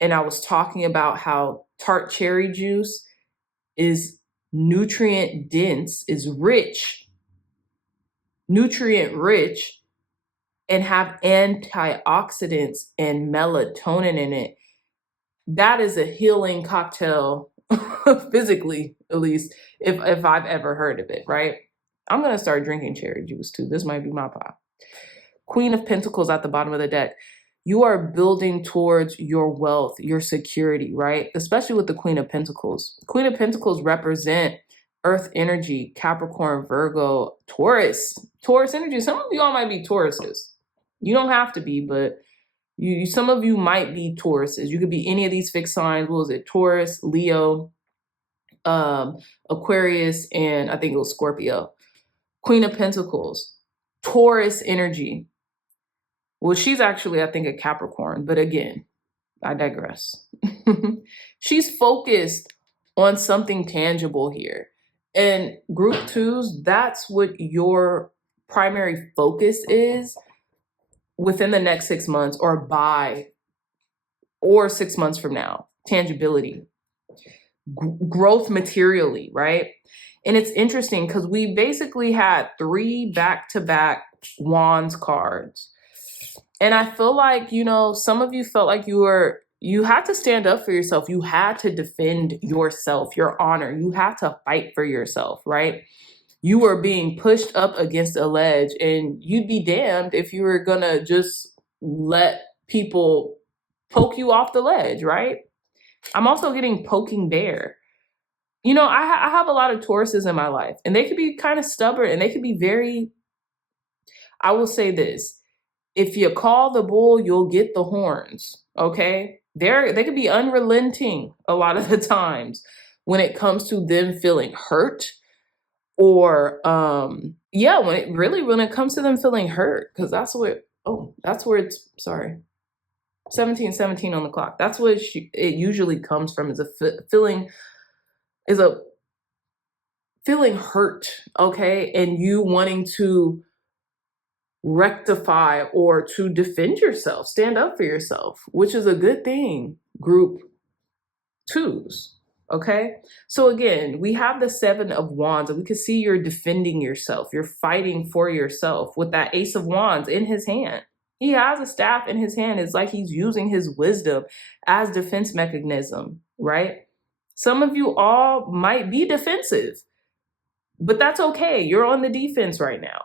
and I was talking about how tart cherry juice is nutrient dense, is rich, nutrient rich, and have antioxidants and melatonin in it. That is a healing cocktail, physically, at least, if I've ever heard of it, right? I'm going to start drinking cherry juice too. This might be my pop. Queen of Pentacles at the bottom of the deck. You are building towards your wealth, your security, right? Especially with the Queen of Pentacles. Queen of Pentacles represent earth energy, Capricorn, Virgo, Taurus. Taurus energy. Some of y'all might be Tauruses. You don't have to be, but some of you might be Tauruses. You could be any of these fixed signs. What was it? Taurus, Leo, Aquarius, and I think it was Scorpio. Queen of Pentacles, Taurus energy. Well, she's actually, I think, a Capricorn, but again, I digress. She's focused on something tangible here. And group twos, that's what your primary focus is within the next 6 months or 6 months from now. Tangibility, growth materially, right? And it's interesting because we basically had 3 back-to-back wands cards. And I feel like, some of you felt like you had to stand up for yourself. You had to defend yourself, your honor. You had to fight for yourself, right? You were being pushed up against a ledge, and you'd be damned if you were going to just let people poke you off the ledge, right? I'm also getting poking bear. I have a lot of Tauruses in my life, and they could be kind of stubborn, and they could be very, I will say this. If you call the bull, you'll get the horns, okay? They could be unrelenting a lot of the times when it comes to them feeling hurt or, when it comes to them feeling hurt, because that's where it's, sorry, 17:17 on the clock. That's what it usually comes from, is a feeling hurt, okay? And you wanting to rectify or to defend yourself, stand up for yourself, which is a good thing, group twos, okay? So again, we have the Seven of Wands, and we can see you're defending yourself. You're fighting for yourself with that Ace of Wands in his hand. He has a staff in his hand. It's like he's using his wisdom as defense mechanism, right? Some of you all might be defensive, but that's okay. You're on the defense right now.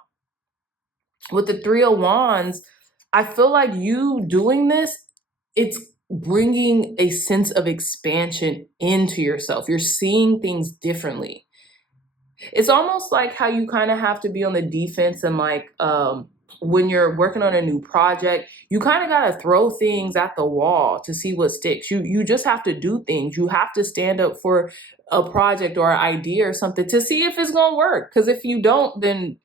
With the Three of Wands, I feel like you doing this, it's bringing a sense of expansion into yourself. You're seeing things differently. It's almost like how you kind of have to be on the defense and when you're working on a new project, you kind of got to throw things at the wall to see what sticks. You just have to do things. You have to stand up for a project or an idea or something to see if it's going to work. Because if you don't, then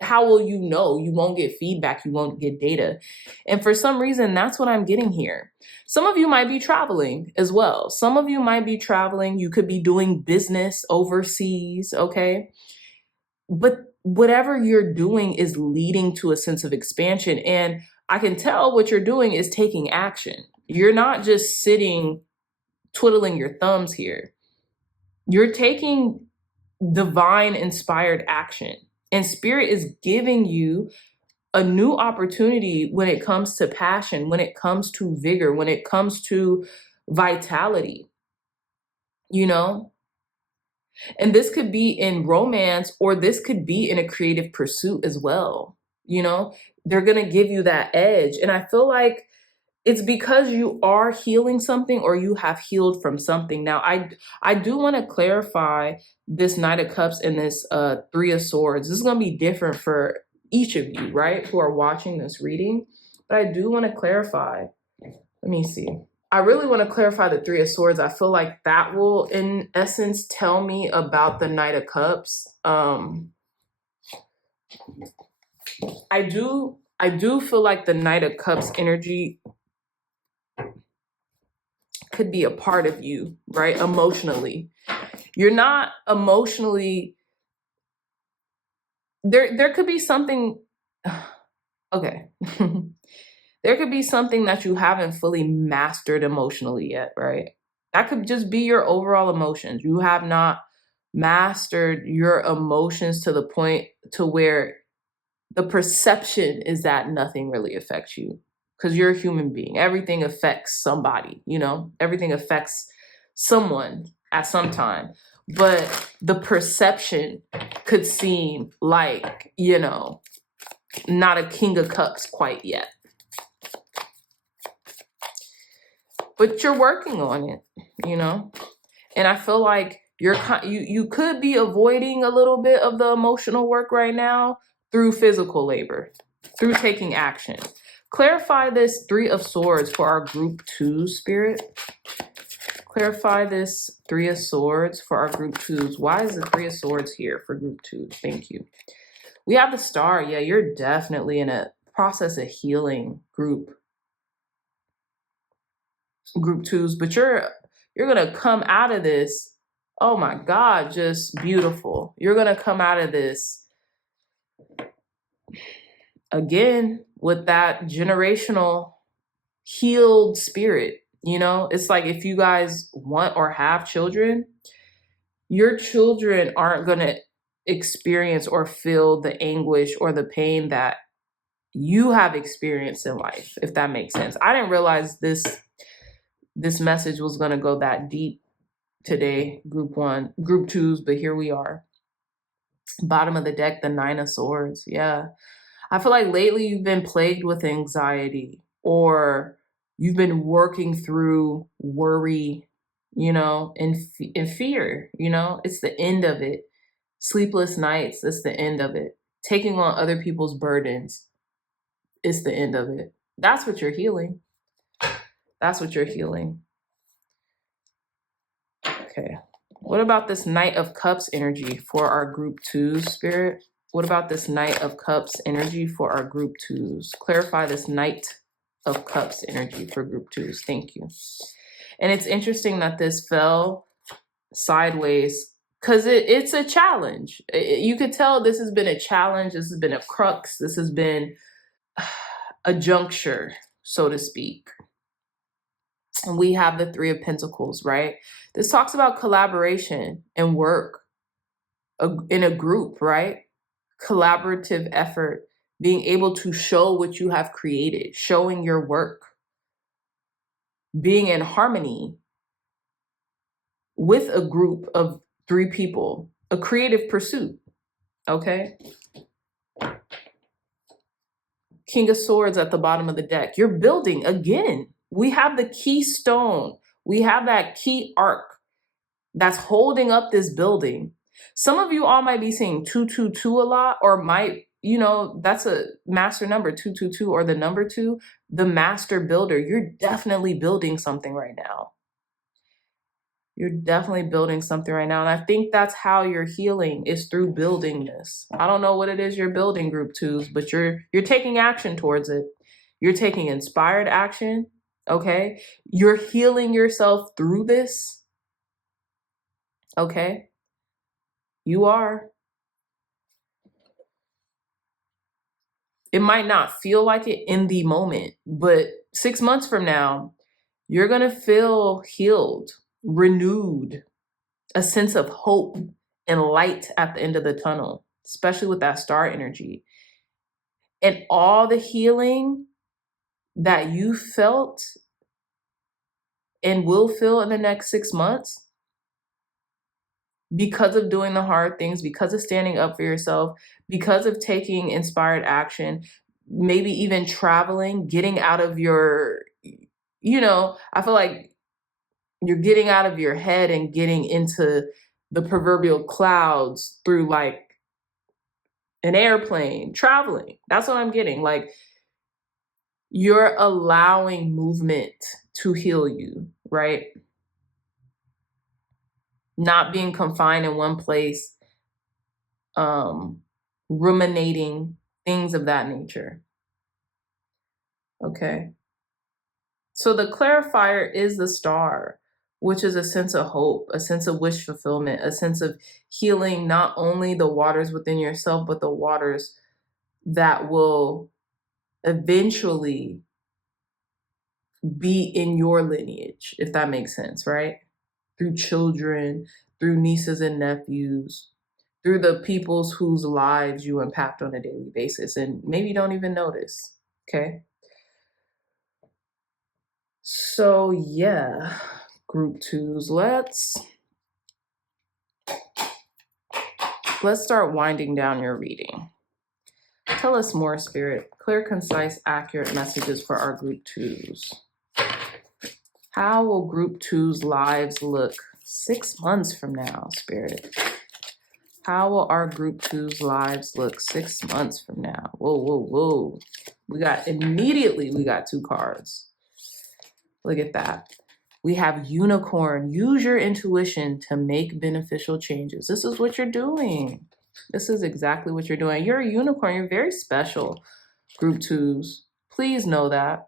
how will you know? You won't get feedback. You won't get data. And for some reason, that's what I'm getting here. Some of you might be traveling as well. Some of you might be traveling. You could be doing business overseas, okay? But whatever you're doing is leading to a sense of expansion. And I can tell what you're doing is taking action. You're not just sitting twiddling your thumbs here. You're taking divine inspired action. And Spirit is giving you a new opportunity when it comes to passion, when it comes to vigor, when it comes to vitality, you know? And this could be in romance, or this could be in a creative pursuit as well. You know, they're going to give you that edge. And I feel like it's because you are healing something, or you have healed from something. Now, I do want to clarify this Knight of Cups and this Three of Swords. This is going to be different for each of you, right, who are watching this reading. But I do want to clarify. Let me see. I really want to clarify the Three of Swords. I feel like that will, in essence, tell me about the Knight of Cups. I do feel like the Knight of Cups energy could be a part of you, right? Emotionally. You're not emotionally, there could be something, okay. There could be something that you haven't fully mastered emotionally yet, right? That could just be your overall emotions. You have not mastered your emotions to the point to where the perception is that nothing really affects you, because you're a human being. Everything affects somebody, you know? Everything affects someone at some time. But the perception could seem like, you know, not a King of Cups quite yet. But you're working on it, you know? And I feel like you could be avoiding a little bit of the emotional work right now through physical labor, through taking action. Clarify this Three of Swords for our group 2, Spirit. Clarify this Three of Swords for our group 2s. Why is the Three of Swords here for group 2? Thank you. We have the Star. Yeah, you're definitely in a process of healing, group 2s, but you're gonna come out of this, oh my God, just beautiful. You're gonna come out of this again with that generational healed spirit. You know, it's like if you guys want or have children, your children aren't gonna experience or feel the anguish or the pain that you have experienced in life, if that makes sense. I didn't realize this message was going to go that deep today, group 2s, but here we are. Bottom of the deck, the Nine of Swords. Yeah. I feel like lately you've been plagued with anxiety, or you've been working through worry, you know, and fear, you know, it's the end of it. Sleepless nights, it's the end of it. Taking on other people's burdens, it's the end of it. That's what you're healing. That's what you're healing. Okay. What about this Knight of Cups energy for our group 2s, Spirit? What about this Knight of Cups energy for our group 2s? Clarify this Knight of Cups energy for group 2s. Thank you. And it's interesting that this fell sideways, because it's a challenge. You could tell this has been a challenge. This has been a crux. This has been a juncture, so to speak. And we have the Three of Pentacles, right? This talks about collaboration and work in a group, right? Collaborative effort, being able to show what you have created, showing your work, being in harmony with a group of 3 people, a creative pursuit, okay? King of Swords at the bottom of the deck. You're building again. We have the keystone. We have that key arc that's holding up this building. Some of you all might be seeing 222 a lot, or might you know, that's a master number, 222, or the number 2, the master builder. You're definitely building something right now. You're definitely building something right now. And I think that's how you're healing, is through building this. I don't know what it is you're building, group 2s, but you're taking action towards it. You're taking inspired action, okay? You're healing yourself through this, okay? You are. It might not feel like it in the moment, but 6 months from now, you're going to feel healed, renewed, a sense of hope and light at the end of the tunnel, especially with that star energy. And all the healing that you felt and will feel in the next 6 months, because of doing the hard things, because of standing up for yourself, because of taking inspired action, maybe even traveling, getting out of your, you know, I feel like you're getting out of your head and getting into the proverbial clouds through like an airplane, traveling. That's what I'm getting. Like, you're allowing movement to heal you, right? Not being confined in one place, ruminating, things of that nature. Okay. So the clarifier is the star, which is a sense of hope, a sense of wish fulfillment, a sense of healing, not only the waters within yourself, but the waters that will eventually be in your lineage, if that makes sense, right? Through children, through nieces and nephews, through the peoples whose lives you impact on a daily basis and maybe don't even notice, okay? So yeah, group 2s, let's start winding down your reading. Tell us more, Spirit. Clear, concise, accurate messages for our group 2s. How will group 2's lives look 6 months from now, Spirit? How will our group 2's lives look 6 months from now? Whoa, whoa, whoa. We got 2 cards. Look at that. We have unicorn. Use your intuition to make beneficial changes. This is what you're doing. This is exactly what you're doing. You're a unicorn. You're very special, group 2s. Please know that.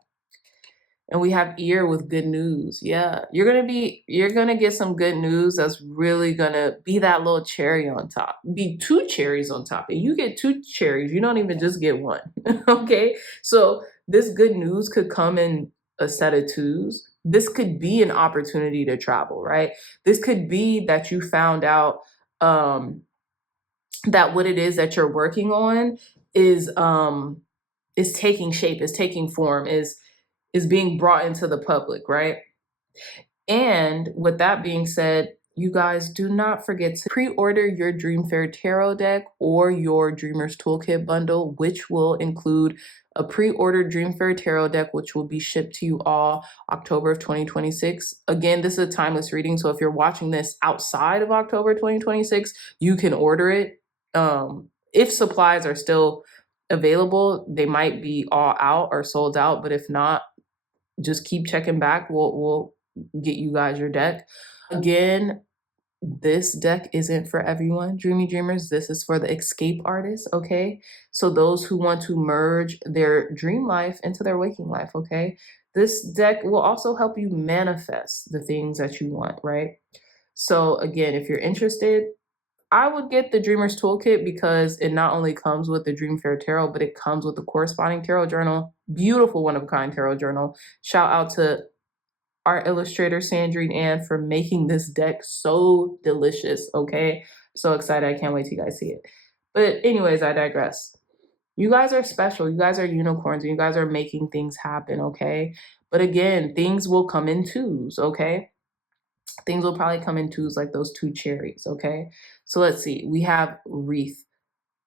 And we have ear with good news. Yeah, you're gonna get some good news that's really gonna be that little cherry on top. Be 2 cherries on top. And you get 2 cherries. You don't even just get one. Okay? So this good news could come in a set of 2s. This could be an opportunity to travel, right? This could be that you found out that what it is that you're working on is taking shape, is taking form, is being brought into the public, right? And with that being said, you guys do not forget to pre-order your Dream Fair Tarot deck or your Dreamer's Toolkit bundle, which will include a pre-ordered Dream Fair Tarot deck, which will be shipped to you all October of 2026. Again, this is a timeless reading, so if you're watching this outside of October 2026, you can order it. If supplies are still available, they might be all out or sold out, but if not, just keep checking back. We'll get you guys your deck. Again, this deck isn't for everyone, dreamy dreamers. This is for the escape artists, okay? So those who want to merge their dream life into their waking life, okay? This deck will also help you manifest the things that you want, right? So again, if you're interested, I would get the Dreamer's Toolkit because it not only comes with the Dream Fair Tarot, but it comes with the corresponding tarot journal. Beautiful one-of-a-kind tarot journal. Shout out to our illustrator, Sandrine, for making this deck so delicious, okay? So excited. I can't wait till you guys see it. But anyways, I digress. You guys are special. You guys are unicorns. And you guys are making things happen, okay? But again, things will come in 2s, okay? Things will probably come in 2s, like those 2 cherries, okay? So let's see. We have wreath.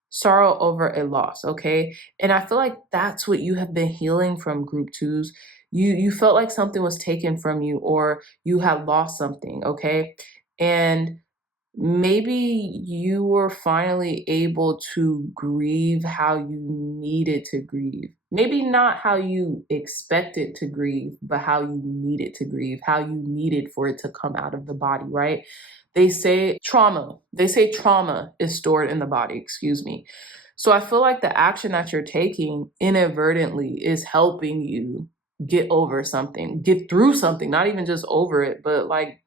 Sorrow over a loss, okay? And I feel like that's what you have been healing from, group 2s. You felt like something was taken from you, or you had lost something, okay? And maybe you were finally able to grieve how you needed to grieve. Maybe not how you expected to grieve, but how you needed to grieve, how you needed for it to come out of the body, right? They say trauma is stored in the body, excuse me. So I feel like the action that you're taking inadvertently is helping you get over something, get through something, not even just over it, but like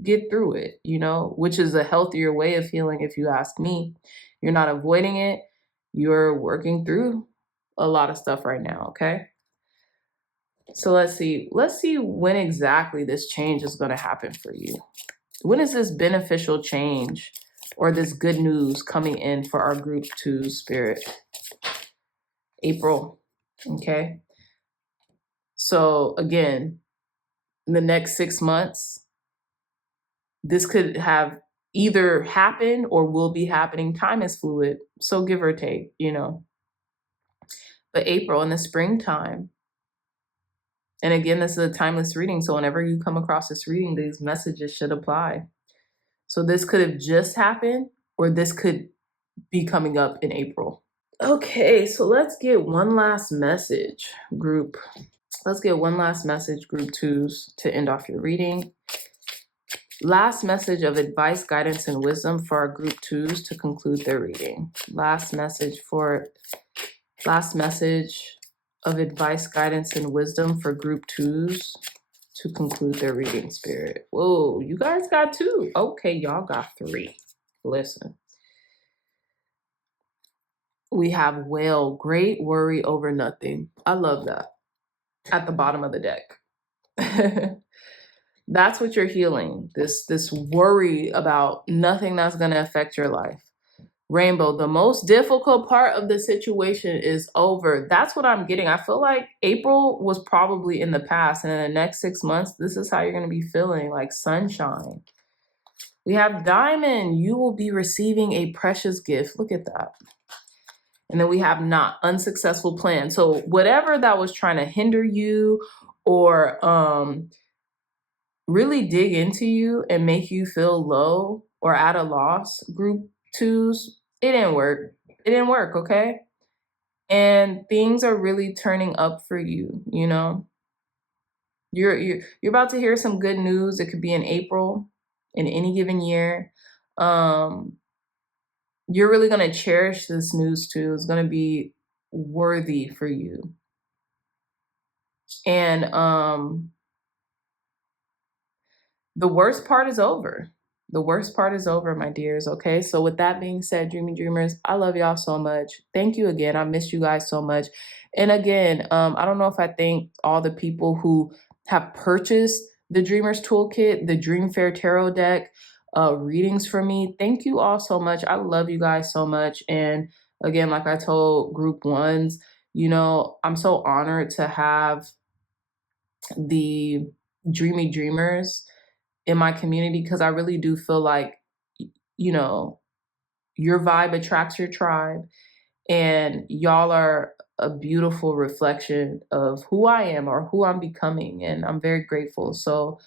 get through it, you know, which is a healthier way of healing, if you ask me. You're not avoiding it, you're working through a lot of stuff right now, okay? So let's see when exactly this change is going to happen for you. When is this beneficial change or this good news coming in for our group 2 spirit? April, okay? So again, in the next 6 months, this could have either happened or will be happening. Time is fluid, so give or take, you know. But April in the springtime, and again, this is a timeless reading, so whenever you come across this reading, these messages should apply. So this could have just happened, or this could be coming up in April. Okay, so let's get one last message, group. Let's get one last message, group 2s, to end off your reading. Last message of advice, guidance, and wisdom for our group 2s to conclude their reading. Last message of advice, guidance, and wisdom for group 2s to conclude their reading, spirit. Whoa, you guys got 2. Okay, y'all got 3. Listen. We have whale, great worry over nothing. I love that. At the bottom of the deck. That's what you're healing. This worry about nothing that's going to affect your life. Rainbow, the most difficult part of the situation is over. That's what I'm getting. I feel like April was probably in the past, and in the next 6 months, this is how you're going to be feeling, like sunshine. We have diamond. You will be receiving a precious gift. Look at that. And then we have not, unsuccessful plan. So whatever that was trying to hinder you or really dig into you and make you feel low or at a loss, group 2s, it didn't work. It didn't work, okay? And things are really turning up for you, you know? You're about to hear some good news. It could be in April, in any given year. You're really going to cherish this news too. It's going to be worthy for you. And the worst part is over. The worst part is over, my dears, okay? So with that being said, Dreamy Dreamers, I love y'all so much. Thank you again. I miss you guys so much. And again, I don't know if I thank all the people who have purchased the Dreamers Toolkit, the Dream Fair Tarot deck, readings for me. Thank you all so much. I love you guys so much. And again, like I told group 1s, you know, I'm so honored to have the Dreamy Dreamers in my community, because I really do feel like, you know, your vibe attracts your tribe, and y'all are a beautiful reflection of who I am or who I'm becoming, and I'm very grateful. So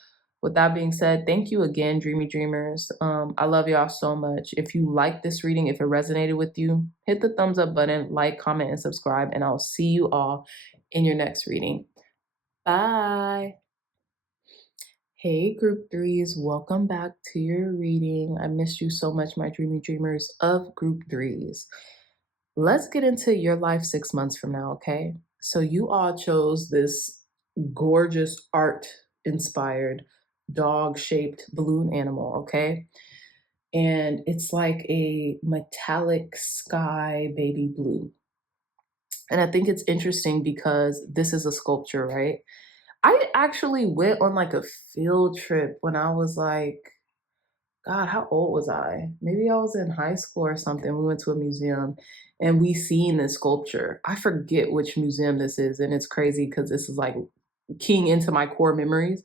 with that being said, thank you again, Dreamy Dreamers. I love y'all so much. If you like this reading, if it resonated with you, hit the thumbs up button, like, comment, and subscribe, and I'll see you all in your next reading. Bye. Hey, group 3s, welcome back to your reading. I missed you so much, my Dreamy Dreamers of group 3s. Let's get into your life 6 months from now, okay? So you all chose this gorgeous art-inspired dog-shaped balloon animal, okay? And it's like a metallic sky baby blue. And I think it's interesting because this is a sculpture, right? I actually went on like a field trip when I was like, God, how old was I? Maybe I was in high school or something. We went to a museum and we seen this sculpture. I forget which museum this is, and it's crazy because this is like keying into my core memories.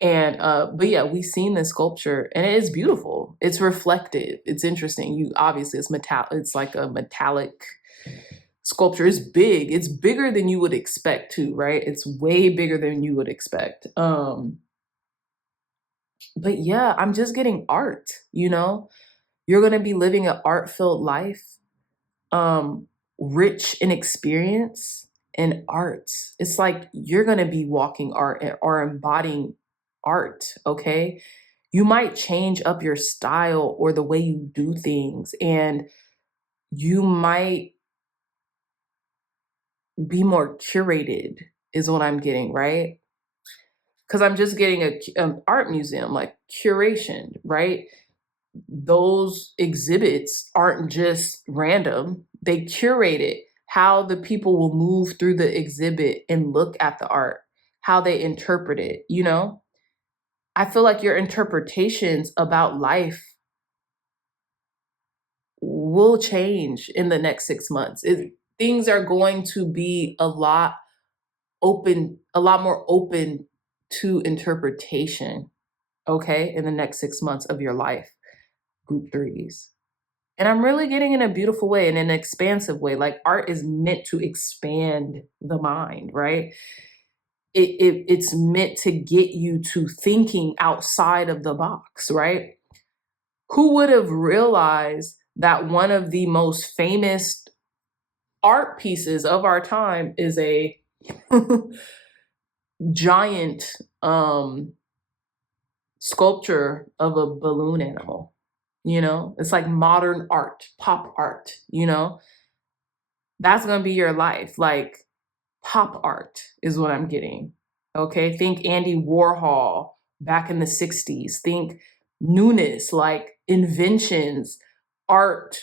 And but yeah, we seen this sculpture and it is beautiful. It's reflective. It's interesting. You obviously it's like a metallic sculpture. Is big. It's bigger than you would expect too, right? It's way bigger than you would expect. But yeah, I'm just getting art, you know? You're going to be living an art-filled life, um, rich in experience and art. It's like you're going to be walking art or embodying art, okay? You might change up your style or the way you do things, and you might be more curated, is what I'm getting, right? Because I'm just getting an art museum, like curation, right? Those exhibits aren't just random. They curate it, how the people will move through the exhibit and look at the art, how they interpret it, you know? I feel like your interpretations about life will change in the next 6 months. Things are going to be a lot more open to interpretation, okay, in the next 6 months of your life, group threes. And I'm really getting in a beautiful way, in an expansive way. Like art is meant to expand the mind, right? It's meant to get you to thinking outside of the box, right? Who would have realized that one of the most famous art pieces of our time is a giant sculpture of a balloon animal? You know, it's like modern art, pop art, you know? That's going to be your life. Like pop art is what I'm getting. Okay. Think Andy Warhol back in the 60s. Think newness, like inventions, art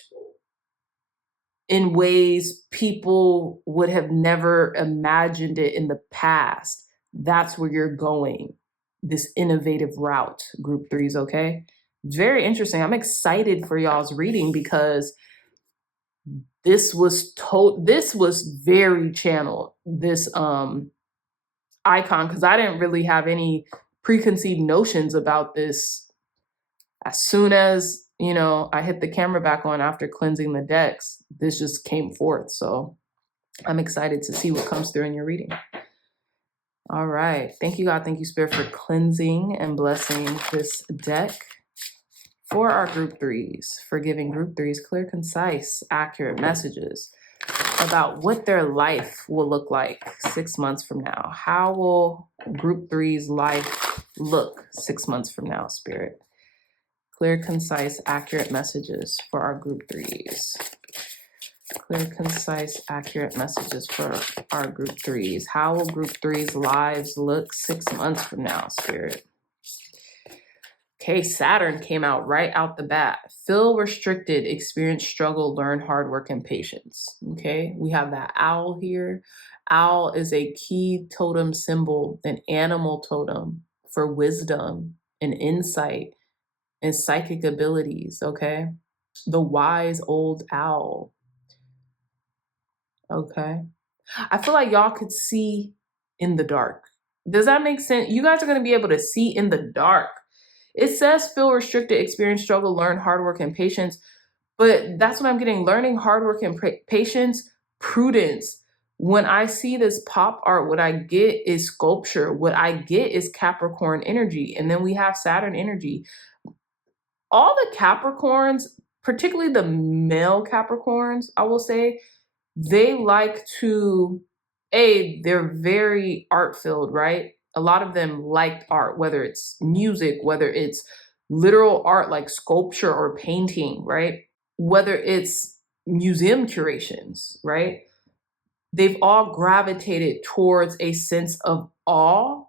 in ways people would have never imagined it in the past. That's where you're going. This innovative route, group threes. Okay. Very interesting. I'm excited for y'all's reading because this was very channeled, this icon, because I didn't really have any preconceived notions about this. As soon as, you know, I hit the camera back on after cleansing the decks, this just came forth. So I'm excited to see what comes through in your reading. All right. Thank you, God. Thank you, Spirit, for cleansing and blessing this deck for our group threes, for giving group threes clear, concise, accurate messages about what their life will look like 6 months from now. How will group three's life look 6 months from now, Spirit? Clear, concise, accurate messages for our group threes. Clear, concise, accurate messages for our group threes. How will group three's lives look 6 months from now, Spirit? Okay, Saturn came out right out the bat. Feel restricted, experience struggle, learn hard work and patience. Okay, we have that owl here. Owl is a key totem symbol, an animal totem for wisdom and insight and psychic abilities. Okay, the wise old owl. Okay, I feel like y'all could see in the dark. Does that make sense? You guys are going to be able to see in the dark. It says feel restricted, experience struggle, learn hard work and patience. But that's what I'm getting. Learning hard work and patience, prudence. When I see this pop art, what I get is sculpture. What I get is Capricorn energy. And then we have Saturn energy. All the Capricorns, particularly the male Capricorns, I will say, they like to, they're very art filled, right? A lot of them liked art, whether it's music, whether it's literal art like sculpture or painting, right? Whether it's museum curations, right? They've all gravitated towards a sense of awe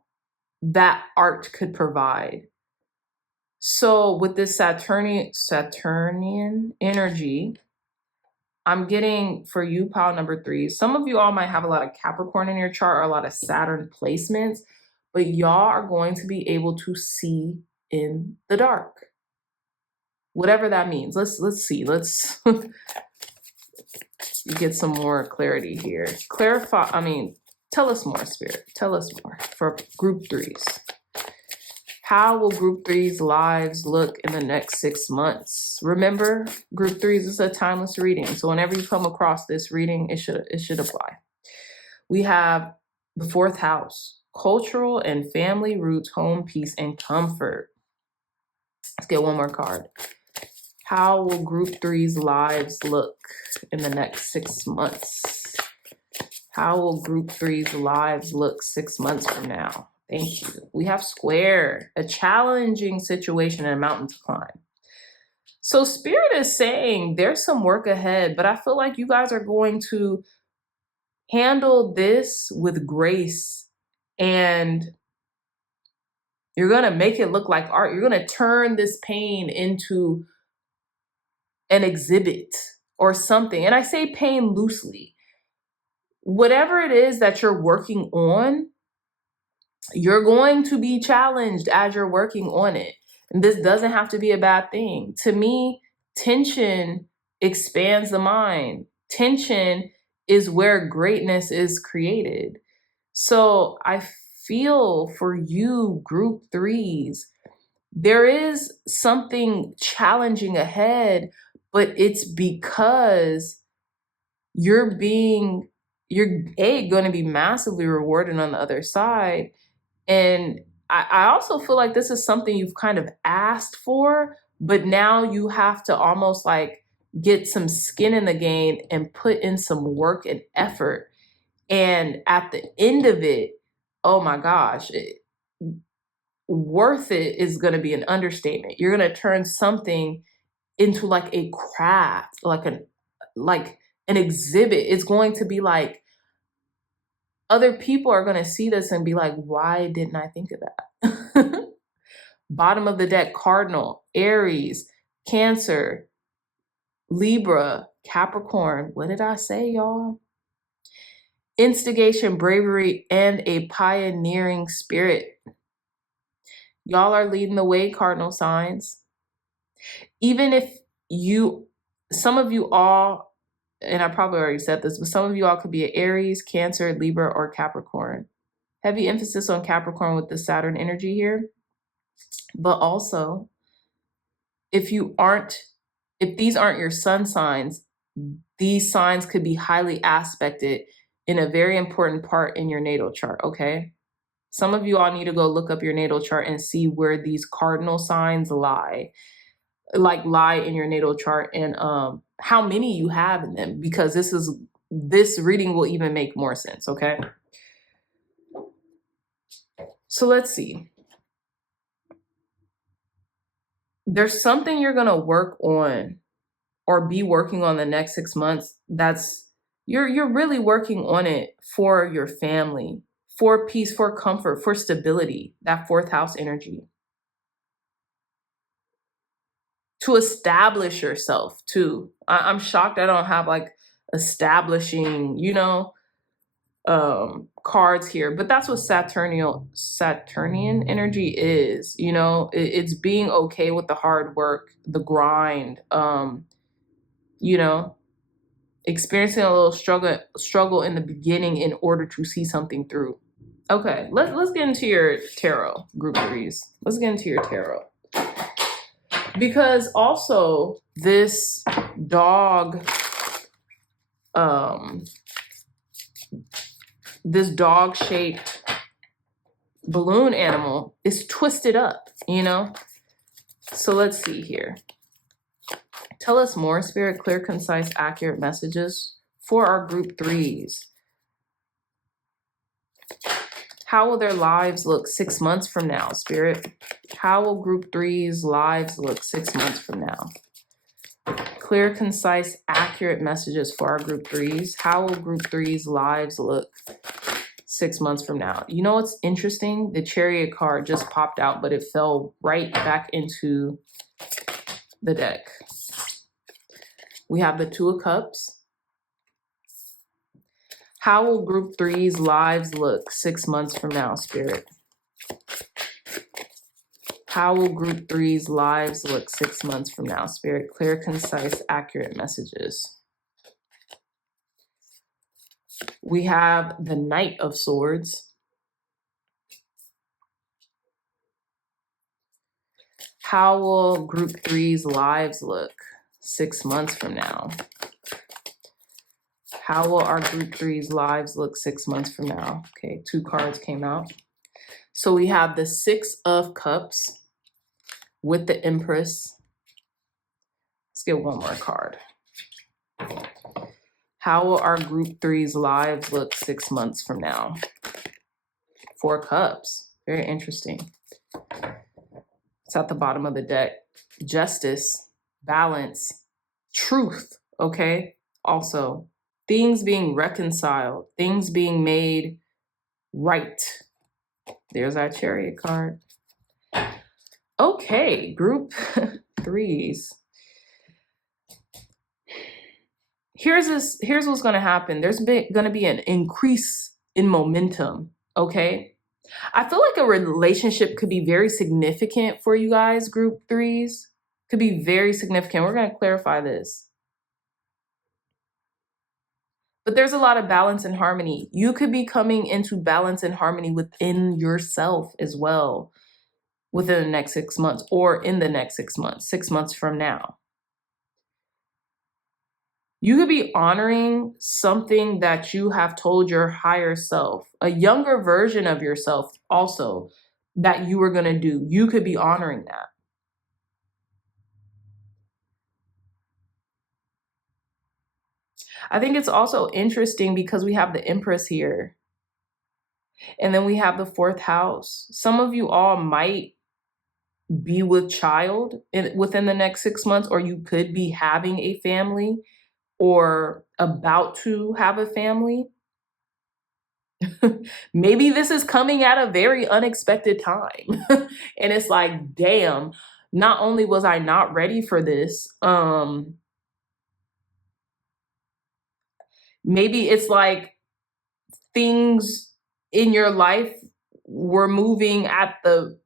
that art could provide. So with this Saturnian energy, I'm getting for you, pile number three, some of you all might have a lot of Capricorn in your chart or a lot of Saturn placements, but y'all are going to be able to see in the dark. Whatever that means. Let's see. Let's get some more clarity here. Tell us more, Spirit. Tell us more for group threes. How will group threes' lives look in the next 6 months? Remember, group threes is a timeless reading. So whenever you come across this reading, it should apply. We have the fourth house, cultural and family roots, home, peace, and comfort. Let's get one more card. How will group three's lives look in the next 6 months? How will group three's lives look 6 months from now? Thank you. We have square, a challenging situation and a mountain to climb. So Spirit is saying there's some work ahead, but I feel like you guys are going to handle this with grace, and you're going to make it look like art. You're going to turn this pain into an exhibit or something. And I say pain loosely. Whatever it is that you're working on, you're going to be challenged as you're working on it. And this doesn't have to be a bad thing. To me, tension expands the mind. Tension is where greatness is created. So I feel for you, group threes, there is something challenging ahead, but it's because you're going to be massively rewarded on the other side. And I also feel like this is something you've kind of asked for, but now you have to almost like get some skin in the game and put in some work and effort. And at the end of it, oh my gosh, worth it is going to be an understatement. You're going to turn something into like a craft, like an exhibit. It's going to be like, other people are going to see this and be like, why didn't I think of that? Bottom of the deck, Cardinal, Aries, Cancer, Libra, Capricorn. What did I say, y'all? Instigation, bravery, and a pioneering spirit. Y'all are leading the way, Cardinal signs. Even if some of you all, and I probably already said this, but some of you all could be an Aries, Cancer, Libra, or Capricorn. Heavy emphasis on Capricorn with the Saturn energy here. But also, if these aren't your sun signs, these signs could be highly aspected in a very important part in your natal chart, okay? Some of you all need to go look up your natal chart and see where these cardinal signs lie in your natal chart, and how many you have in them, because this reading will even make more sense, okay? So let's see. There's something you're going to work on or be working on the next 6 months that's you're really working on it for your family, for peace, for comfort, for stability, that fourth house energy. To establish yourself too. I'm shocked I don't have like establishing, cards here, but that's what Saturnian energy is. It's being okay with the hard work, the grind, experiencing a little struggle in the beginning in order to see something through. Okay, let's get into your tarot, group threes. Let's get into your tarot. Because also this dog, this dog-shaped balloon animal is twisted up, So let's see here. Tell us more, Spirit, clear, concise, accurate messages for our group threes. How will their lives look 6 months from now, Spirit? How will group threes' lives look 6 months from now? Clear, concise, accurate messages for our group threes. How will group threes' lives look 6 months from now? You know what's interesting? The Chariot card just popped out, but it fell right back into the deck. We have the Two of Cups. How will group threes' lives look 6 months from now, Spirit? How will group threes' lives look 6 months from now, Spirit? Clear, concise, accurate messages. We have the Knight of Swords. How will group threes' lives look 6 months from now? How will our group threes' lives look 6 months from now? Okay, 2 cards came out. So we have the Six of Cups, with the Empress. Let's get one more card. How will our group 3's lives look 6 months from now? 4 Cups. Very interesting. It's at the bottom of the deck. Justice, balance, truth, okay? Also, things being reconciled, things being made right. There's our Chariot card. Okay, group 3's. Here's what's going to happen. There's going to be an increase in momentum, okay? I feel like a relationship could be very significant for you guys, group 3's. Could be very significant. We're going to clarify this. But there's a lot of balance and harmony. You could be coming into balance and harmony within yourself as well within the next 6 months, or in the next 6 months, 6 months from now. You could be honoring something that you have told your higher self, a younger version of yourself also, that you were going to do. You could be honoring that. I think it's also interesting because we have the Empress here. And then we have the 4th house. Some of you all might be with child within the next 6 months, or you could be having a family or about to have a family. Maybe this is coming at a very unexpected time. And it's like, damn, not only was I not ready for this, maybe it's like things in your life were moving at the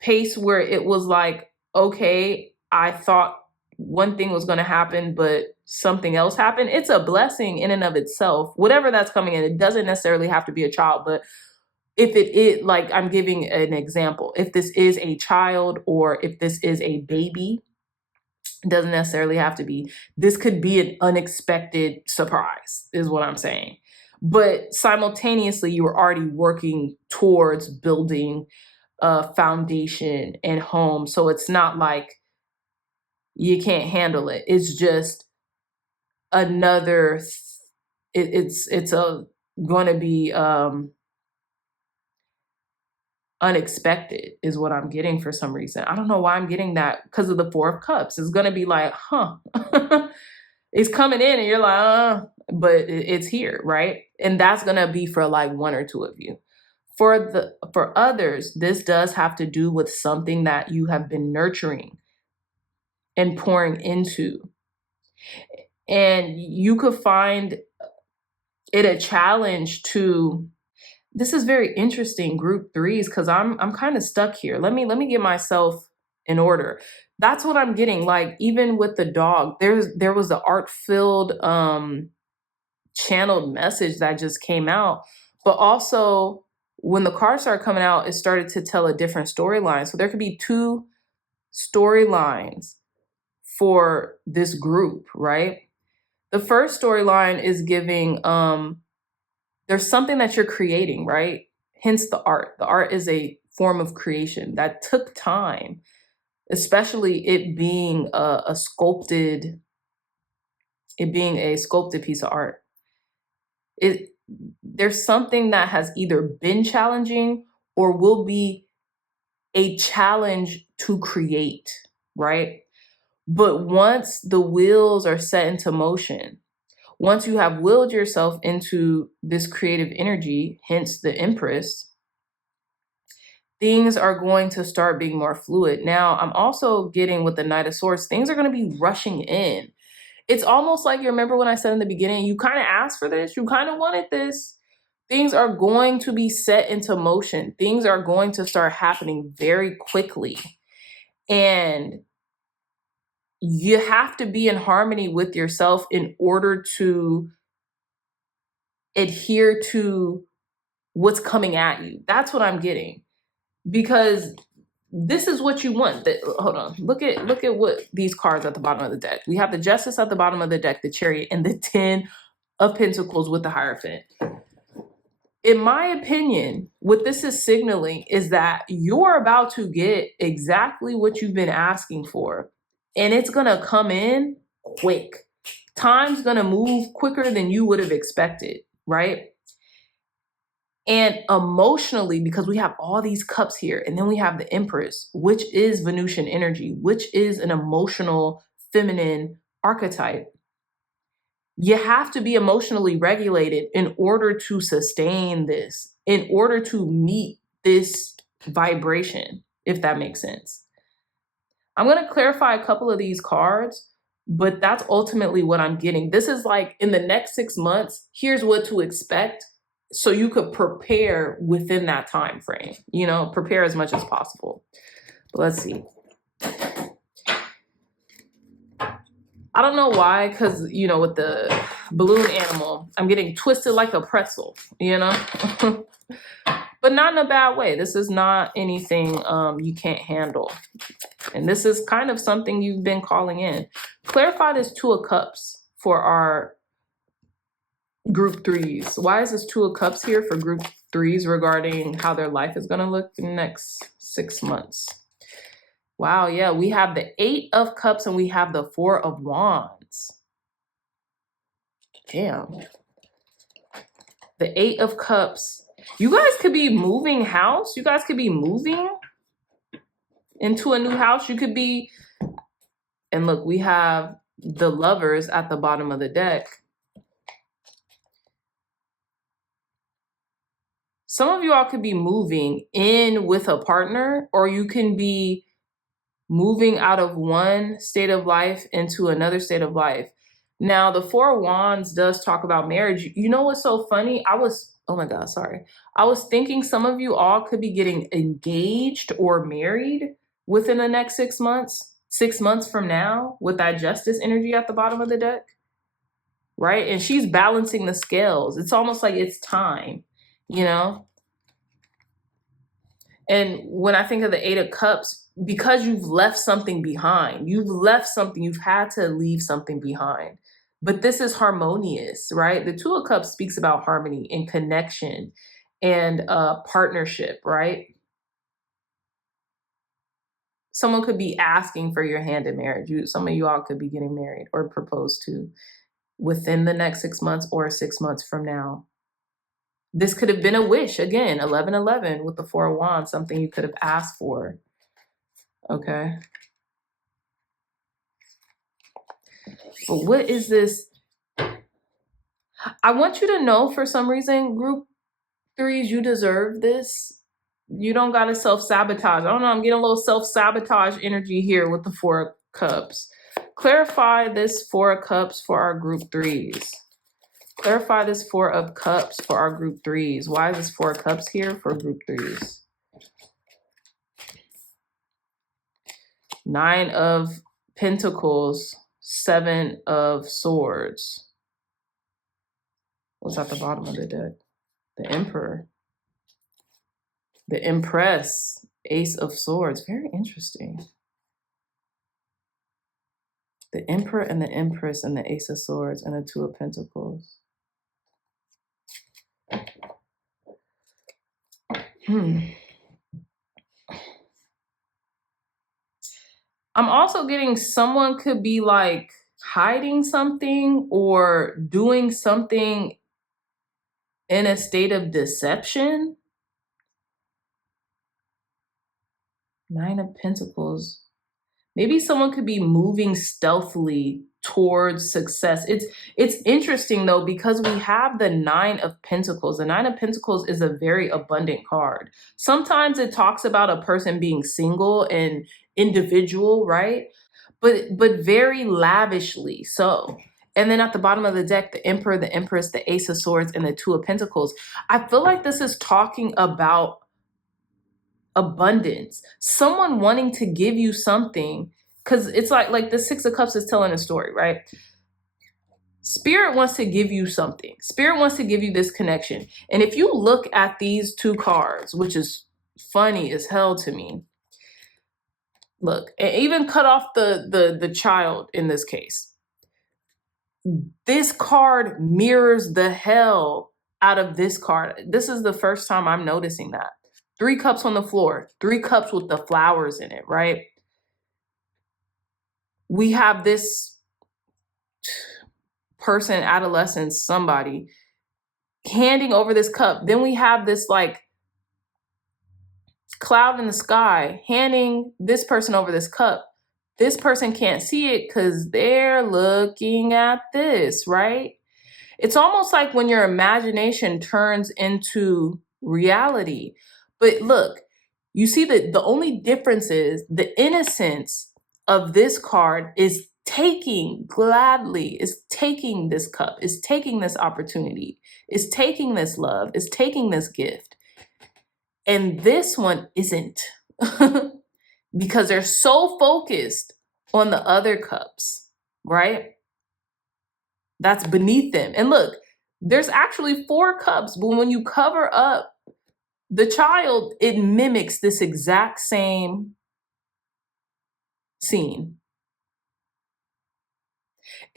pace where it was like, okay, I thought one thing was going to happen, but something else happened. It's a blessing in and of itself. Whatever that's coming in, it doesn't necessarily have to be a child, but if it is, like, I'm giving an example, if this is a child or if this is a baby, it doesn't necessarily have to be. This could be an unexpected surprise, is what I'm saying. But simultaneously, you were already working towards building a foundation and home. So it's not like you can't handle it. It's just another, it's going to be unexpected is what I'm getting for some reason. I don't know why I'm getting that, because of the 4 of Cups. It's going to be like, it's coming in and you're like, but it's here, right? And that's going to be for like 1 or 2 of you. For others, this does have to do with something that you have been nurturing and pouring into. And you could find it a challenge to, this is very interesting, group 3's, because I'm kind of stuck here. Let me get myself in order. That's what I'm getting. Like, even with the dog, there was the art-filled channeled message that just came out. But also, when the cards started coming out, it started to tell a different storyline. So there could be 2 storylines for this group, right? The first storyline is giving, there's something that you're creating, right? Hence the art. The art is a form of creation that took time, especially it being a sculpted piece of art. There's something that has either been challenging or will be a challenge to create, right? But once the wheels are set into motion, once you have willed yourself into this creative energy, hence the Empress, things are going to start being more fluid. Now, I'm also getting with the Knight of Swords, things are going to be rushing in. It's almost like, you remember when I said in the beginning, you kind of asked for this, you kind of wanted this. Things are going to be set into motion. Things are going to start happening very quickly. And you have to be in harmony with yourself in order to adhere to what's coming at you. That's what I'm getting. Because this is what you want. Hold on. Look at what these cards at the bottom of the deck. We have the Justice at the bottom of the deck, the Chariot, and the 10 of Pentacles with the Hierophant. in my opinion, what this is signaling is that you're about to get exactly what you've been asking for. And it's going to come in quick. Time's going to move quicker than you would have expected, right? And emotionally, because we have all these cups here, and then we have the Empress, which is Venusian energy, which is an emotional feminine archetype. You have to be emotionally regulated in order to sustain this, in order to meet this vibration, if that makes sense. I'm going to clarify a couple of these cards, but that's ultimately what I'm getting. This is like in the next 6 months, here's what to expect so you could prepare within that time frame, you know, prepare as much as possible. But let's see. I don't know why, because, you know, with the balloon animal, I'm getting twisted like a pretzel, you know, but not in a bad way. This is not anything you can't handle. And this is kind of something you've been calling in. Clarify this Two of Cups for our group threes. Why is this Two of Cups here for group threes regarding how their life is going to look in the next 6 months? Wow, yeah, we have the Eight of Cups and we have the Four of Wands. Damn. The Eight of Cups. You guys could be moving house. You guys could be moving into a new house. You could be, and look, we have the Lovers at the bottom of the deck. Some of you all could be moving in with a partner, or you can be moving out of one state of life into another state of life. Now, the Four of Wands does talk about marriage. You know what's so funny? Oh my God, sorry. I was thinking some of you all could be getting engaged or married within the next 6 months, 6 months from now, with that Justice energy at the bottom of the deck, right? And she's balancing the scales. It's almost like it's time, you know? And when I think of the Eight of Cups, because you've left something behind, you've had to leave something behind. But this is harmonious, right? The Two of Cups speaks about harmony and connection and partnership, right? Someone could be asking for your hand in marriage. Some of you all could be getting married or proposed to within the next 6 months or 6 months from now. This could have been a wish. Again, 1111 with the Four of Wands, something you could have asked for. Okay. But what is this? I want you to know, for some reason, group threes, you deserve this. You don't got to self-sabotage. I don't know. I'm getting a little self-sabotage energy here with the Four of Cups. Clarify this Four of Cups for our group threes. Clarify this Four of Cups for our group threes. Why is this Four of Cups here for group threes? Nine of Pentacles, Seven of Swords. What's at the bottom of the deck? The Emperor. The Empress, Ace of Swords. Very interesting. The Emperor and the Empress and the Ace of Swords and the Two of Pentacles. I'm also getting someone could be like hiding something or doing something in a state of deception. Nine of Pentacles. Maybe someone could be moving stealthily towards success. It's interesting though, because we have the Nine of Pentacles. The Nine of Pentacles is a very abundant card. Sometimes it talks about a person being single and individual, right? But very lavishly so. And then at the bottom of the deck, the Emperor, the Empress, the Ace of Swords, and the Two of Pentacles. I feel like this is talking about abundance, someone wanting to give you something, because it's like the Six of Cups is telling a story, right? Spirit wants to give you something. Spirit wants to give you this connection. And if you look at these two cards, which is funny as hell to me, look, and even cut off the child in this case. This card mirrors the hell out of this card. This is the first time I'm noticing that. 3 cups on the floor, 3 cups with the flowers in it, right? We have this person, adolescent, somebody handing over this cup. Then we have this like cloud in the sky handing this person over this cup. This person can't see it because they're looking at this, right? It's almost like when your imagination turns into reality. But look, you see that the only difference is the innocence of this card is taking gladly, is taking this cup, is taking this opportunity, is taking this love, is taking this gift. And this one isn't because they're so focused on the other cups, right? That's beneath them. And look, there's actually 4 cups, but when you cover up the child, it mimics this exact same scene.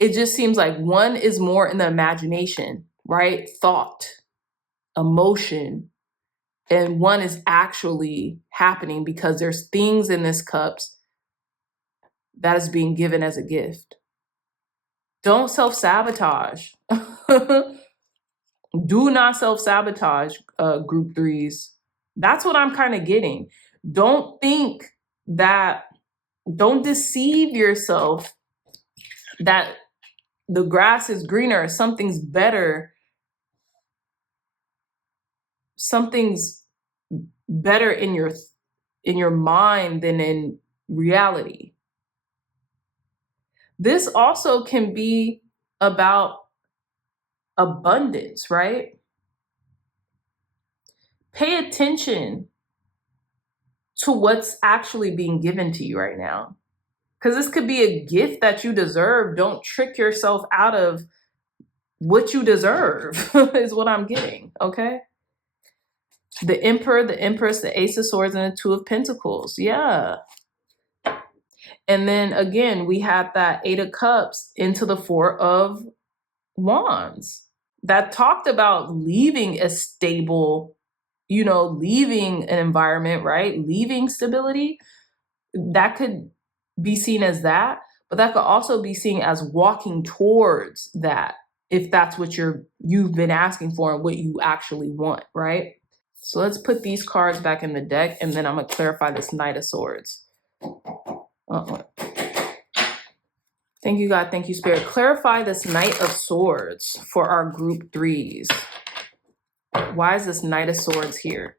It just seems like one is more in the imagination, right? Thought, emotion, and one is actually happening because there's things in this cups that is being given as a gift. Don't self-sabotage. Do not self-sabotage, group 3s. That's what I'm kind of getting. Don't think that, don't deceive yourself that the grass is greener, something's better. Something's better in your mind than in reality. This also can be about abundance, right? Pay attention to what's actually being given to you right now. Because this could be a gift that you deserve. Don't trick yourself out of what you deserve, is what I'm getting, okay? The Emperor, the Empress, the Ace of Swords, and the Two of Pentacles. Yeah. And then again, we had that 8 of Cups into the 4 of Wands. That talked about leaving a stable, leaving an environment, right? Leaving stability. That could be seen as that, but that could also be seen as walking towards that, if that's what you've been asking for and what you actually want, right? So let's put these cards back in the deck, and then I'm going to clarify this Knight of Swords. Thank you, God. Thank you, Spirit. Clarify this Knight of Swords for our group 3s. Why is this Knight of Swords here?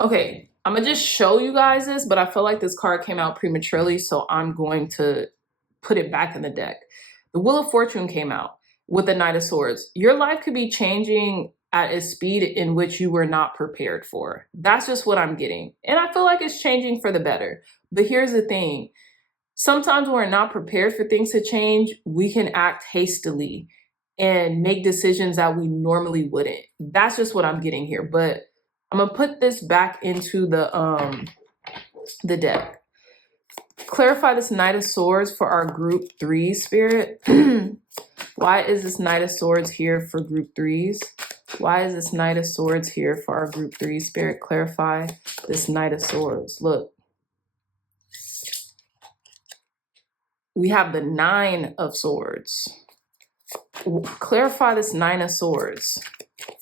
Okay, I'm going to just show you guys this, but I feel like this card came out prematurely, so I'm going to put it back in the deck. The Wheel of Fortune came out with the Knight of Swords. Your life could be changing at a speed in which you were not prepared for. That's just what I'm getting. And I feel like it's changing for the better. But here's the thing. Sometimes when we're not prepared for things to change, we can act hastily and make decisions that we normally wouldn't. That's just what I'm getting here. But I'm going to put this back into the deck. Clarify this Knight of Swords for our group 3, Spirit. Why is this Knight of Swords here for group 3s? Why is this Knight of Swords here for our group 3, Spirit? Clarify this Knight of Swords. Look. We have the 9 of Swords. Clarify this 9 of Swords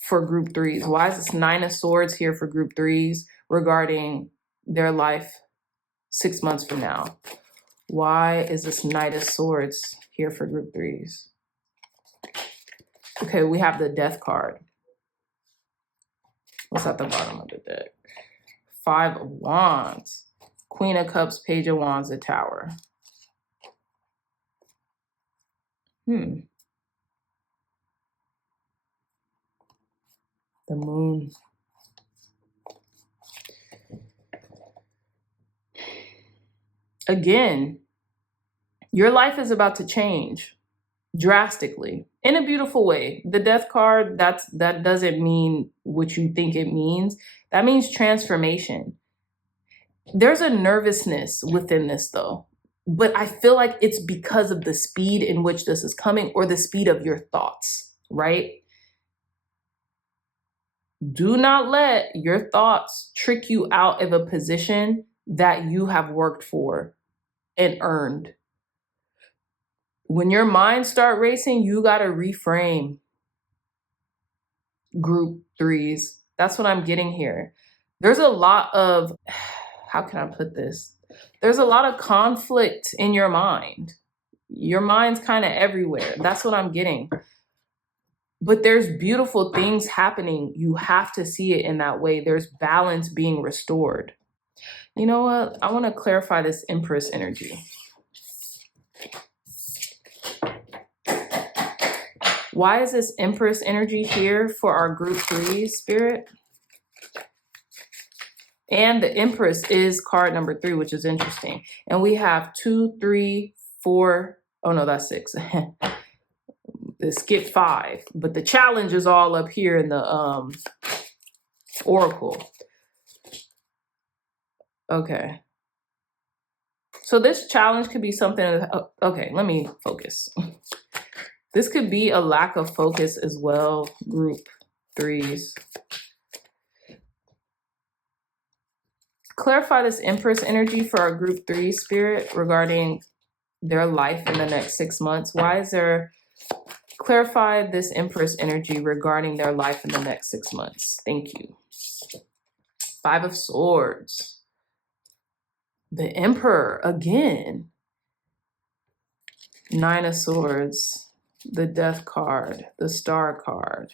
for group 3s. Why is this 9 of Swords here for group 3s regarding their life 6 months from now? Why is this Knight of Swords here for group 3s? Okay, we have the Death card. What's at the bottom of the deck? 5 of Wands. Queen of Cups, Page of Wands, the Tower. The Moon. Again, your life is about to change drastically in a beautiful way. The Death card, that doesn't mean what you think it means. That means transformation. There's a nervousness within this though. But I feel like it's because of the speed in which this is coming, or the speed of your thoughts, right? Do not let your thoughts trick you out of a position that you have worked for and earned. When your mind start racing, you got to reframe. Group threes. That's what I'm getting here. There's a lot of, how can I put this? There's a lot of conflict in your mind. Your mind's kind of everywhere. That's what I'm getting. But there's beautiful things happening. You have to see it in that way. There's balance being restored. You know what? I want to clarify this Empress energy. Why is this Empress energy here for our group three, Spirit? And the Empress is card number 3, which is interesting. And we have 2, 3, 4. Oh no, that's 6. Skip 5. But the challenge is all up here in the Oracle. Okay. So this challenge could be something. Okay, let me focus. This could be a lack of focus as well, group threes. Clarify this Empress energy for our group 3, Spirit, regarding their life in the next 6 months. Why is there, clarify this Empress energy regarding their life in the next 6 months. Thank you. 5 of Swords. The Emperor again. 9 of Swords. The Death card. The Star card.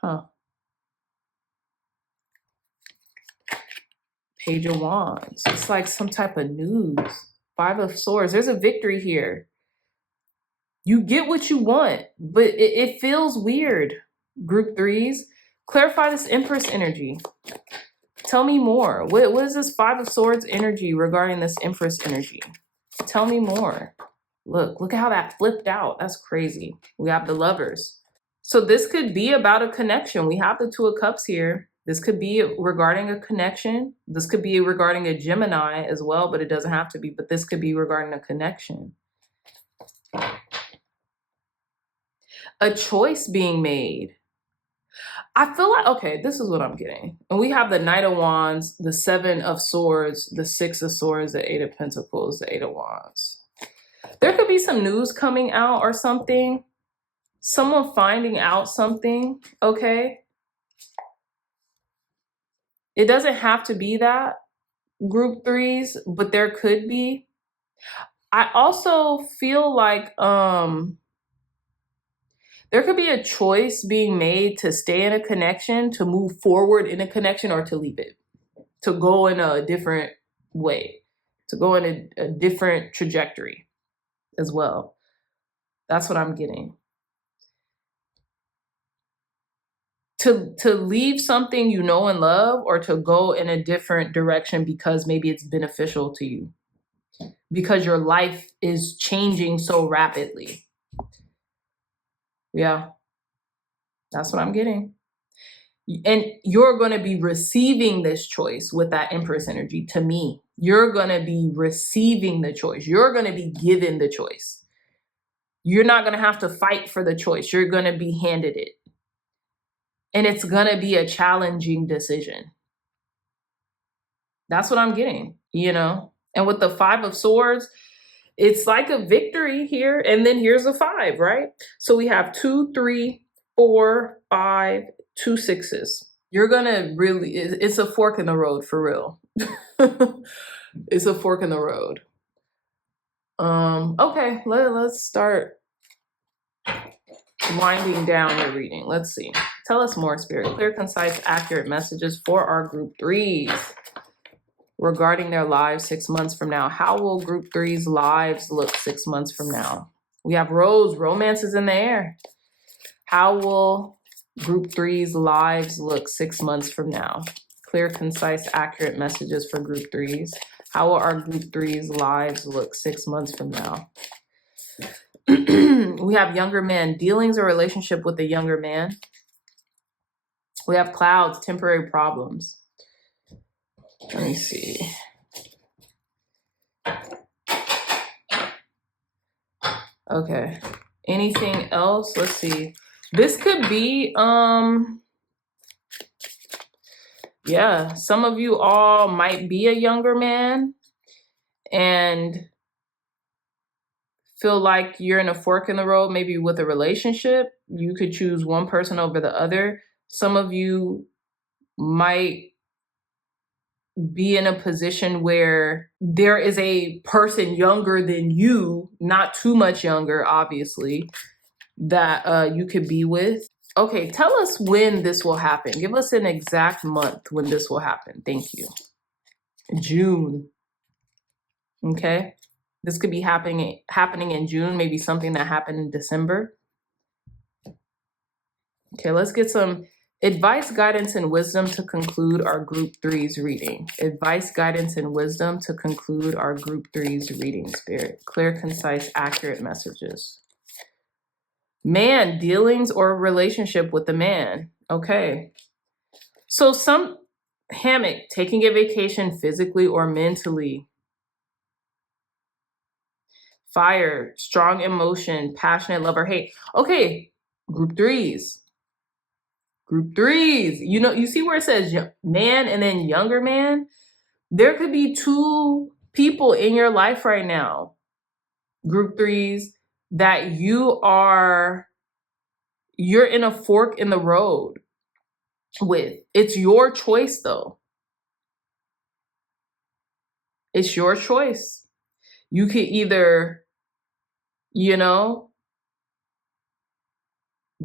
Huh. Page of Wands. It's like some type of news. 5 of Swords. There's a victory here. You get what you want, but it feels weird. Group threes. Clarify this Empress energy. Tell me more. What is this 5 of Swords energy regarding this Empress energy? Tell me more. Look at how that flipped out. That's crazy. We have the Lovers. So this could be about a connection. We have the 2 of Cups here. This could be regarding a connection. This could be regarding a Gemini as well, but it doesn't have to be. But this could be regarding a connection. A choice being made. I feel like, okay, this is what I'm getting. And we have the Knight of Wands, the 7 of Swords, the 6 of Swords, the 8 of Pentacles, the 8 of Wands. There could be some news coming out or something. Someone finding out something, okay? It doesn't have to be that, group threes, but there could be. I also feel like there could be a choice being made to stay in a connection, to move forward in a connection, or to leave it, to go in a different way, to go in a different trajectory as well. That's what I'm getting. To leave something you know and love, or to go in a different direction because maybe it's beneficial to you, because your life is changing so rapidly. Yeah, that's what I'm getting. And you're going to be receiving this choice with that Empress energy. To me, you're going to be receiving the choice. You're going to be given the choice. You're not going to have to fight for the choice. You're going to be handed it. And it's going to be a challenging decision. That's what I'm getting, you know? And with the 5 of Swords, it's like a victory here. And then here's a 5, right? So we have 2, 3, 4, 5, 2 6s. You're going to really, it's a fork in the road for real. It's a fork in the road. Okay, let's start winding down your reading. Let's see. Tell us more, Spirit. Clear, concise, accurate messages for our group threes regarding their lives 6 months from now. How will group threes' lives look 6 months from now? We have Rose, romance is in the air. How will group threes' lives look 6 months from now? Clear, concise, accurate messages for group threes. How will our group threes' lives look 6 months from now? We have younger man, dealings or relationship with a younger man. We have clouds, temporary problems. Let me see. Okay. Anything else? Let's see. This could be, yeah, some of you all might be a younger man and feel like you're in a fork in the road, maybe with a relationship. You could choose one person over the other. Some of you might be in a position where there is a person younger than you, not too much younger, obviously, that you could be with. Okay, tell us when this will happen. Give us an exact month when this will happen. Thank you. June. Okay. This could be happening in June, maybe something that happened in December. Okay, let's get some advice, guidance, and wisdom to conclude our Group 3's reading. Advice, guidance, and wisdom to conclude our Group 3's reading, Spirit. Clear, concise, accurate messages. Man, dealings or relationship with the man. Okay. So some hammock, taking a vacation physically or mentally. Fire, strong emotion, passionate love or hate. Okay, Group 3's. Group 3's. You know, you see where it says man and then younger man? There could be two people in your life right now, Group 3's, that you're in a fork in the road with. It's your choice though. It's your choice. You could either,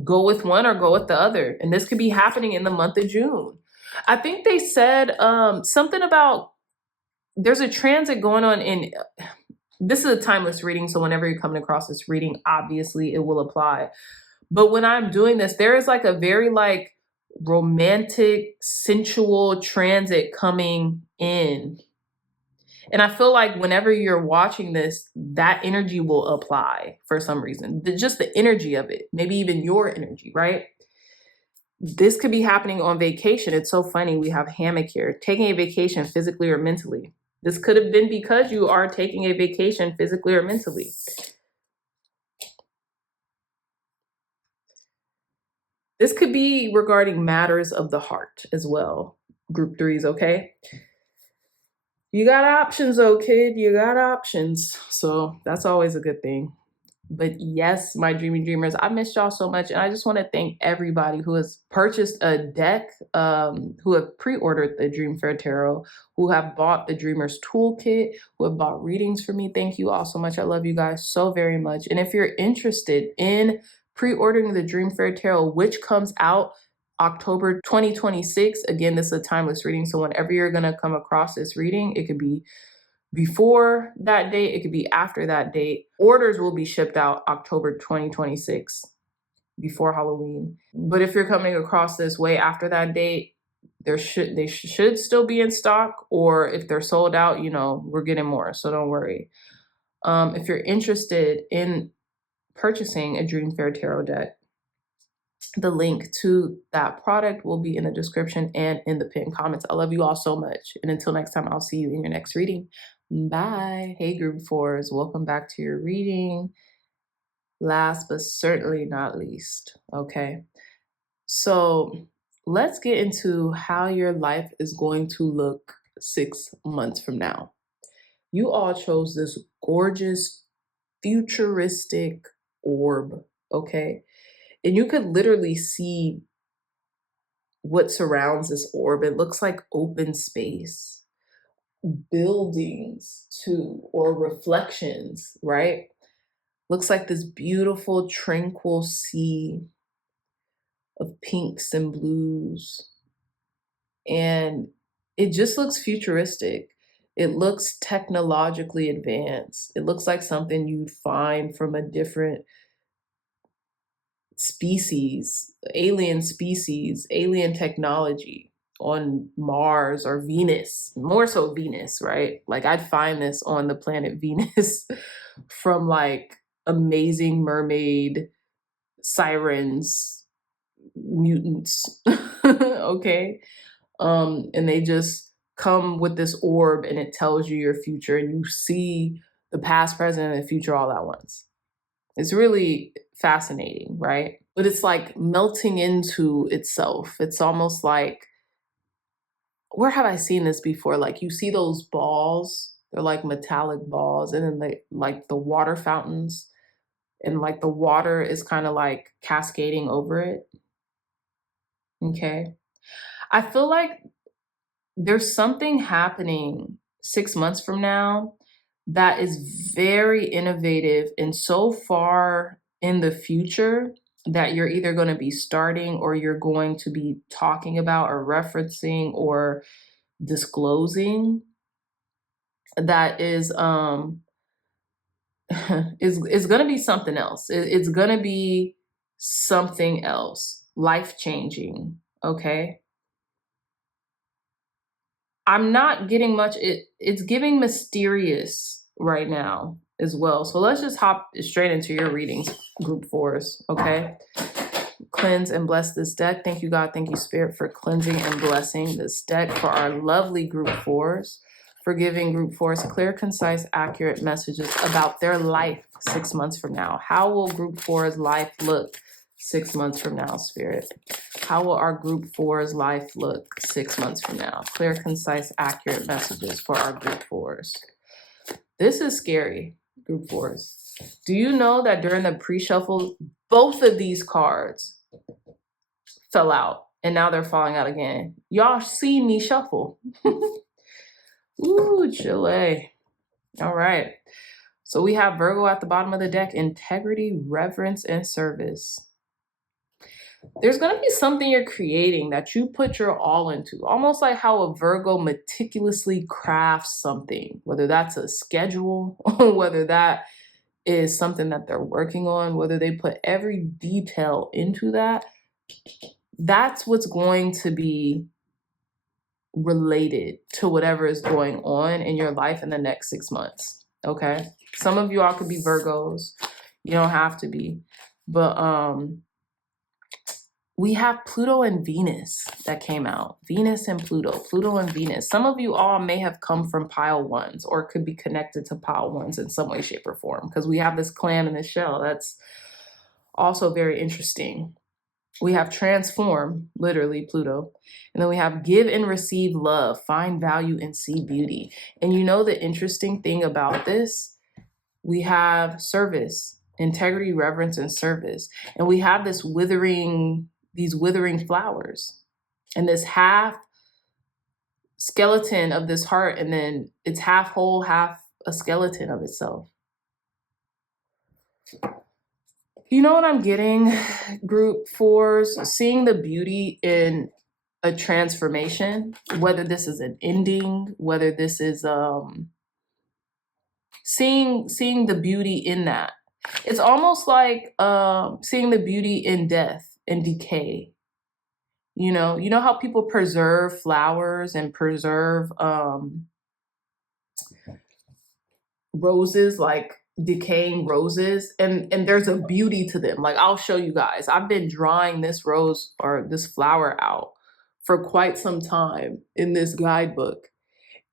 go with one or go with the other. And this could be happening in the month of June. I think they said something about there's a transit going on in, this is a timeless reading. So whenever you're coming across this reading, obviously it will apply. But when I'm doing this, there is like a very like romantic, sensual transit coming in. And I feel like whenever you're watching this, that energy will apply for some reason. Just the energy of it, maybe even your energy, right? This could be happening on vacation. It's so funny. We have hammock here, taking a vacation physically or mentally. This could have been because you are taking a vacation physically or mentally. This could be regarding matters of the heart as well. Group 3's, okay? You got options, though, kid. You got options. So that's always a good thing. But yes, my dreamy dreamers, I missed y'all so much. And I just want to thank everybody who has purchased a deck, who have pre-ordered the Dream Fair Tarot, who have bought the Dreamer's Toolkit, who have bought readings for me. Thank you all so much. I love you guys so very much. And if you're interested in pre-ordering the Dream Fair Tarot, which comes out October 2026, again, this is a timeless reading. So whenever you're going to come across this reading, it could be before that date, it could be after that date. Orders will be shipped out October 2026, before Halloween. But if you're coming across this way after that date, they should still be in stock, or if they're sold out, we're getting more, so don't worry. If you're interested in purchasing a Dream Fair Tarot deck, the link to that product will be in the description and in the pinned comments. I love you all so much. And until next time, I'll see you in your next reading. Bye. Hey, Group 4s. Welcome back to your reading. Last but certainly not least. Okay. So let's get into how your life is going to look 6 months from now. You all chose this gorgeous, futuristic orb. Okay. And you could literally see what surrounds this orb. It looks like open space, buildings too, or reflections, right? Looks like this beautiful, tranquil sea of pinks and blues. And it just looks futuristic. It looks technologically advanced. It looks like something you'd find from a different species, alien technology on Mars or Venus, more so Venus, right? Like I'd find this on the planet Venus from like Amazing Mermaid, sirens, mutants, okay? And they just come with this orb and it tells you your future and you see the past, present, and the future all at once. It's really fascinating, right? But it's like melting into itself. It's almost like, where have I seen this before? Like you see those balls, they're like metallic balls, and then they like the water fountains, and like the water is kind of like cascading over it. Okay. I feel like there's something happening 6 months from now that is very innovative and so far in the future that you're either going to be starting or you're going to be talking about or referencing or disclosing that is going to be something else. It's going to be something else, life changing. Okay. I'm not getting much. It's giving mysterious right now as well. So let's just hop straight into your readings, group fours. Okay. Cleanse and bless this deck. Thank you, God. Thank you, Spirit, for cleansing and blessing this deck for our lovely group fours, for giving group fours clear, concise, accurate messages about their life 6 months from now. How will group fours' life look 6 months from now, Spirit? How will our group fours' life look 6 months from now? Clear, concise, accurate messages for our group fours. This is scary, group fours. Do you know that during the pre-shuffle, both of these cards fell out and now they're falling out again? Y'all see me shuffle. Ooh, Chile. All right. So we have Virgo at the bottom of the deck, integrity, reverence, and service. There's going to be something you're creating that you put your all into, almost like how a Virgo meticulously crafts something, whether that's a schedule, whether that is something that they're working on, whether they put every detail into that. That's what's going to be related to whatever is going on in your life in the next 6 months. Okay. Some of you all could be Virgos. You don't have to be. But we have Pluto and Venus that came out. Venus and Pluto and Venus. Some of you all may have come from pile ones or could be connected to pile ones in some way, shape, or form, because we have this clam in the shell. That's also very interesting. We have transform, literally Pluto. And then we have give and receive love, find value and see beauty. And you know the interesting thing about this? We have service, integrity, reverence, and service. And we have these withering flowers and this half skeleton of this heart, and then it's half whole, half a skeleton of itself. You know what I'm getting, group fours? Seeing the beauty in a transformation, whether this is an ending, whether this is seeing the beauty in that. It's almost like seeing the beauty in death and decay. You know how people preserve flowers and preserve roses, like decaying roses, and there's a beauty to them. Like, I'll show you guys. I've been drawing this rose or this flower out for quite some time in this guidebook,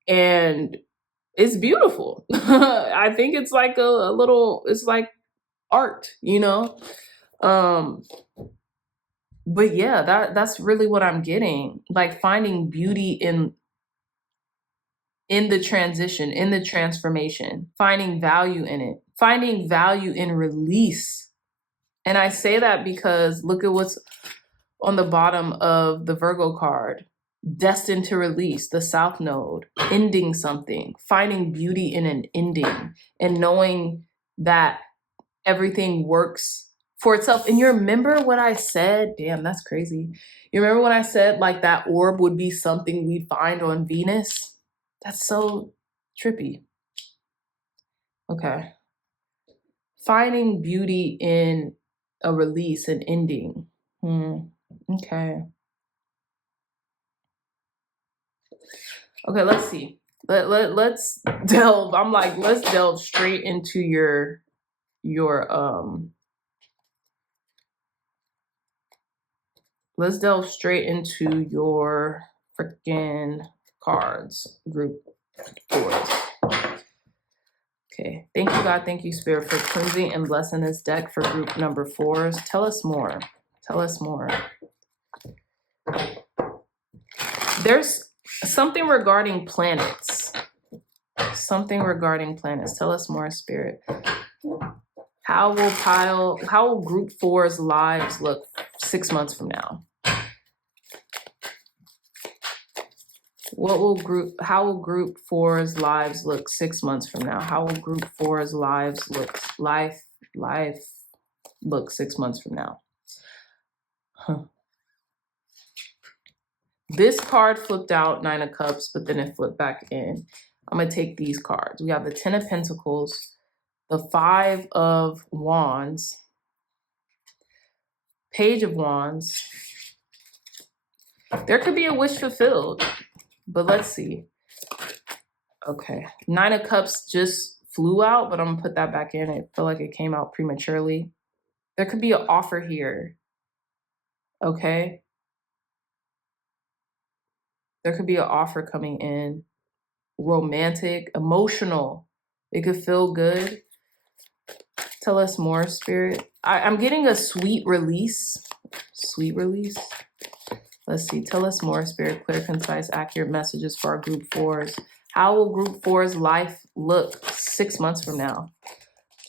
and it's beautiful. I think it's like a little, it's like art, but yeah, that's really what I'm getting, like finding beauty in the transition, in the transformation, finding value in it, finding value in release. And I say that because look at what's on the bottom of the Virgo card. Destined to release, the South Node, ending something, finding beauty in an ending, and knowing that everything works for itself. And you remember what I said? Damn, that's crazy. You remember when I said like that orb would be something we'd find on Venus? That's so trippy. Okay. Finding beauty in a release, an ending. Okay. Okay, let's see. Let's delve. I'm like, let's delve straight into your let's delve straight into your freaking cards, group fours. Okay, thank you, God. Thank you, Spirit, for cleansing and blessing this deck for group number 4s. Tell us more. Tell us more. There's something regarding planets. Something regarding planets. Tell us more, Spirit. How will group 4's lives look 6 months from now? How will group 4's lives look 6 months from now? How will group 4's life look 6 months from now? This card flipped out, 9 of Cups, but then it flipped back in. I'm going to take these cards. We have the 10 of Pentacles, the 5 of Wands, Page of Wands. There could be a wish fulfilled, but let's see. Okay, 9 of Cups just flew out, but I'm going to put that back in. I feel like it came out prematurely. There could be an offer here, okay? There could be an offer coming in. Romantic, emotional. It could feel good. Tell us more, Spirit. I'm getting a sweet release. Sweet release. Let's see. Tell us more, Spirit. Clear, concise, accurate messages for our group 4s. How will group 4's life look 6 months from now?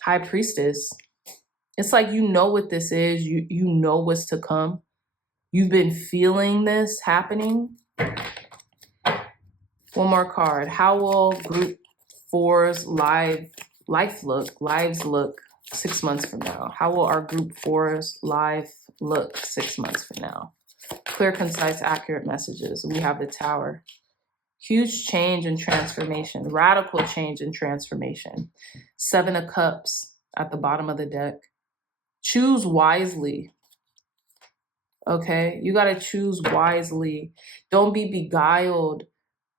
High Priestess. It's like you know what this is. You know what's to come. You've been feeling this happening. One more card. How will group 4's lives look 6 months from now? How will our group 4's life look 6 months from now? Clear, concise, accurate messages. We have the Tower. Huge change and transformation. Radical change and transformation. 7 of Cups at the bottom of the deck. Choose wisely. Okay? You got to choose wisely. Don't be beguiled.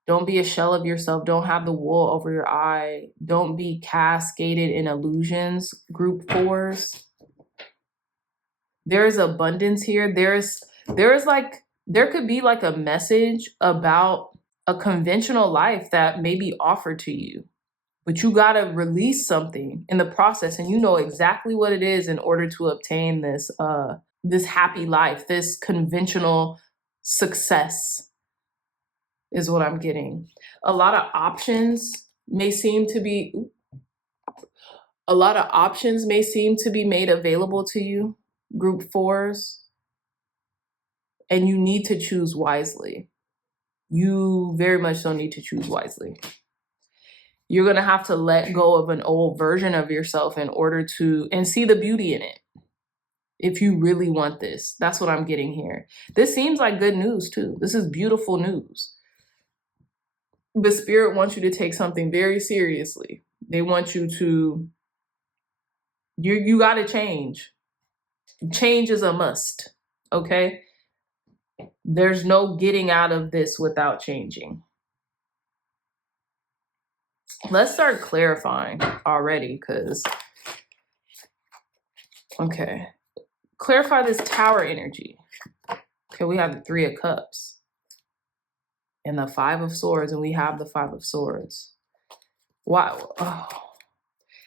Don't be a shell of yourself. Don't have the wool over your eye. Don't be cascaded in illusions, group 4s. There's abundance here. There could be like a message about a conventional life that may be offered to you, but you got to release something in the process, and you know exactly what it is in order to obtain this happy life, this conventional success is what I'm getting. A lot of options may seem to be made available to you, group 4s, and you need to choose wisely. You very much don't need to choose wisely. You're going to have to let go of an old version of yourself in order to, and see the beauty in it. If you really want this, that's what I'm getting here. This seems like good news too. This is beautiful news. The Spirit wants you to take something very seriously. They want you to, you got to change. Change is a must, okay? There's no getting out of this without changing. Let's start clarifying already, because, okay. Clarify this Tower energy. Okay, we have the 3 of Cups and the 5 of Swords, and we have the 5 of Swords. Wow. Oh.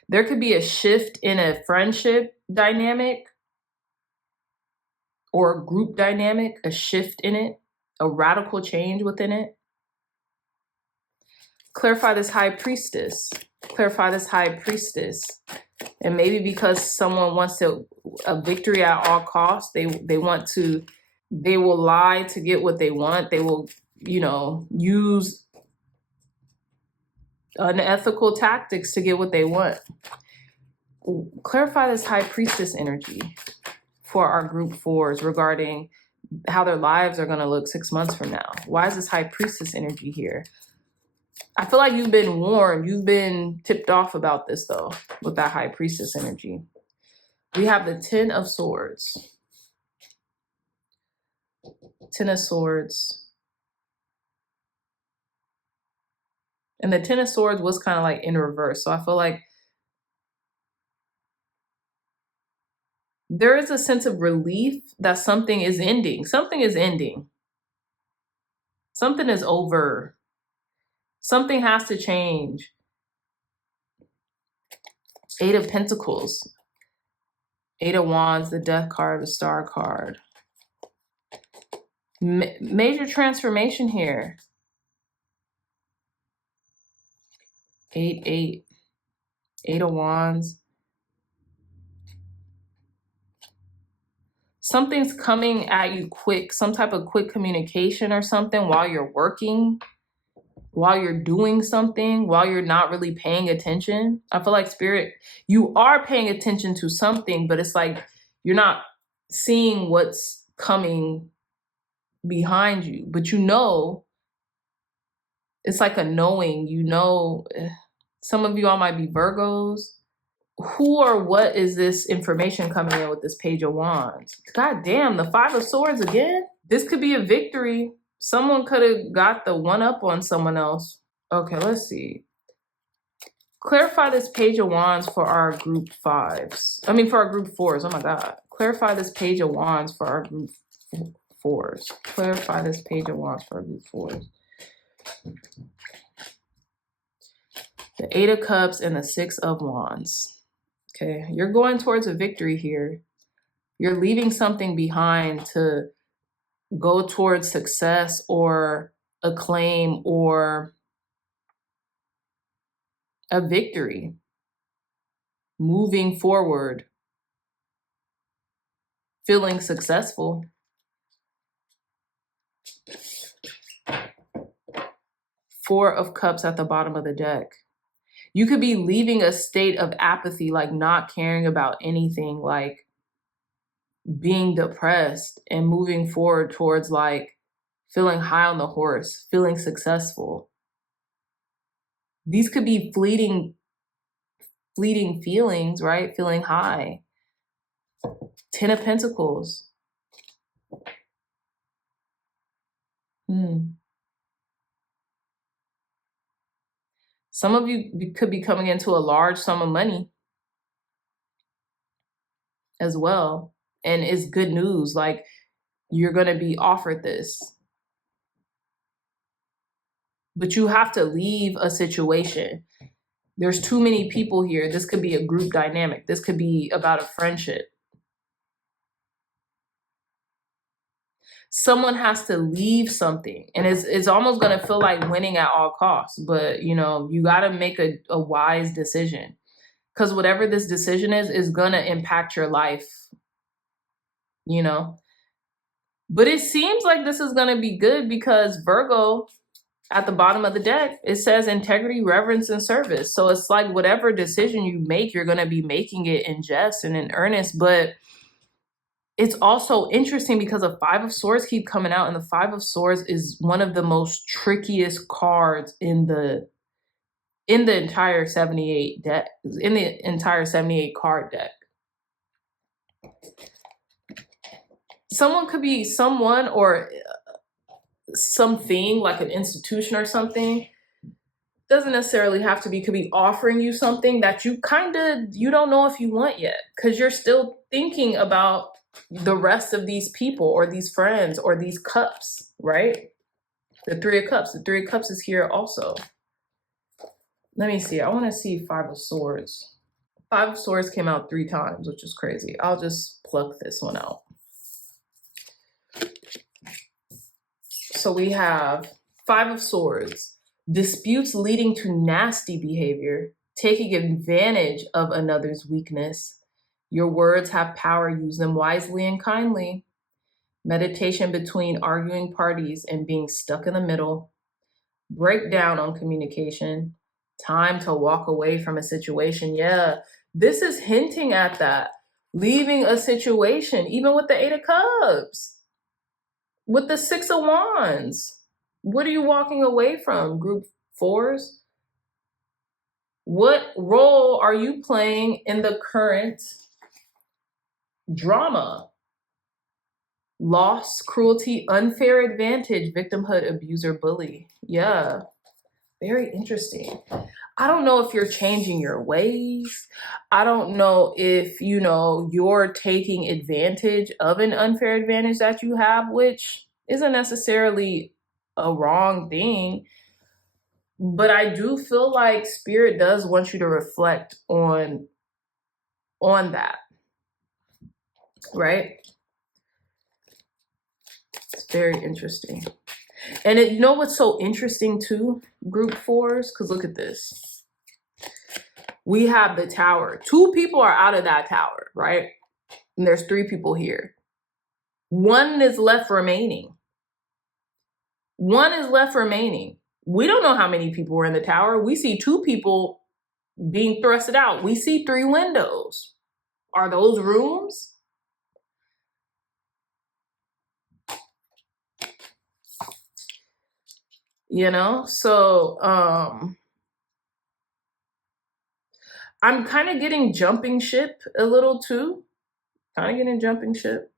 There could be a shift in a friendship dynamic or a group dynamic, a shift in it, a radical change within it. Clarify this High Priestess. Clarify this High Priestess. And maybe because someone wants a victory at all costs, they will lie to get what they want. They will, use unethical tactics to get what they want. Clarify this High Priestess energy for our group 4s regarding how their lives are going to look 6 months from now. Why is this High Priestess energy here? I feel like you've been warned. You've been tipped off about this, though, with that High Priestess energy. We have the 10 of Swords. 10 of Swords. And the 10 of Swords was kind of like in reverse. So I feel like there is a sense of relief that something is ending. Something is ending. Something is over. Something has to change. Eight of Pentacles, Eight of Wands, the Death card, the Star card. Major transformation here. 8, 8 of Wands. Something's coming at you quick, some type of quick communication or something while you're working, while you're doing something, while you're not really paying attention. I feel like Spirit, you are paying attention to something, but it's like you're not seeing what's coming behind you. But you know, it's like a knowing, you know. Some of you all might be Virgos. Who or what is this information coming in with this Page of Wands? God damn, the Five of Swords again? This could be a victory. Someone could have got the one up on someone else. Okay, let's see. Clarify this Page of Wands for our group fives. I mean, for our group fours. Oh my God. Clarify this Page of Wands for our group fours. Clarify this Page of Wands for our group fours. The Eight of Cups and the Six of Wands. Okay, you're going towards a victory here. You're leaving something behind to go towards success or acclaim or a victory. Moving forward. Feeling successful. Four of Cups at the bottom of the deck. You could be leaving a state of apathy, like not caring about anything, like being depressed and moving forward towards like feeling high on the horse, feeling successful. These could be fleeting feelings, right? Feeling high. Ten of Pentacles. Some of you could be coming into a large sum of money as well. And it's good news. Like, you're going to be offered this. But you have to leave a situation. There's too many people here. This could be a group dynamic. This could be about a friendship. Someone has to leave something. And it's almost going to feel like winning at all costs. But, you know, you got to make a wise decision. Because whatever this decision is going to impact your life. You know. But it seems like this is going to be good because Virgo, at the bottom of the deck, it says integrity, reverence, and service. So it's like whatever decision you make, you're going to be making it in jest and in earnest. But it's also interesting because the Five of Swords keep coming out, and the Five of Swords is one of the most trickiest cards in the entire 78 deck, in the entire 78 card deck. Someone could be someone or something like an institution or something. Doesn't necessarily have to be, could be offering you something that you don't know if you want yet, because you're still thinking about the rest of these people or these friends or these cups, right? The Three of Cups. The Three of Cups is here also. Let me see. I want to see Five of Swords. Five of Swords came out 3 times, which is crazy. I'll just pluck this one out. So we have Five of Swords. Disputes leading to nasty behavior. Taking advantage of another's weakness. Your words have power. Use them wisely and kindly. Meditation between arguing parties and being stuck in the middle. Breakdown on communication. Time to walk away from a situation. Yeah, this is hinting at that. Leaving a situation, even with the Eight of Cups. With the Six of Wands. What are you walking away from, group fours? What role are you playing in the current drama? Loss, cruelty, unfair advantage, victimhood, abuser, bully. Yeah, very interesting. I don't know if you're changing your ways. I don't know if, you know, you're taking advantage of an unfair advantage that you have, which isn't necessarily a wrong thing. But I do feel like Spirit does want you to reflect on on that, right? It's very interesting. And you know what's so interesting too, group fours? Because look at this. We have the tower. 2 people are out of that tower, right? And there's 3 people here. 1 is left remaining. 1 is left remaining. We don't know how many people were in the tower. We see 2 people being thrusted out. We see 3 windows. Are those rooms? You know, so I'm kind of getting jumping ship a little too. Kind of getting jumping ship.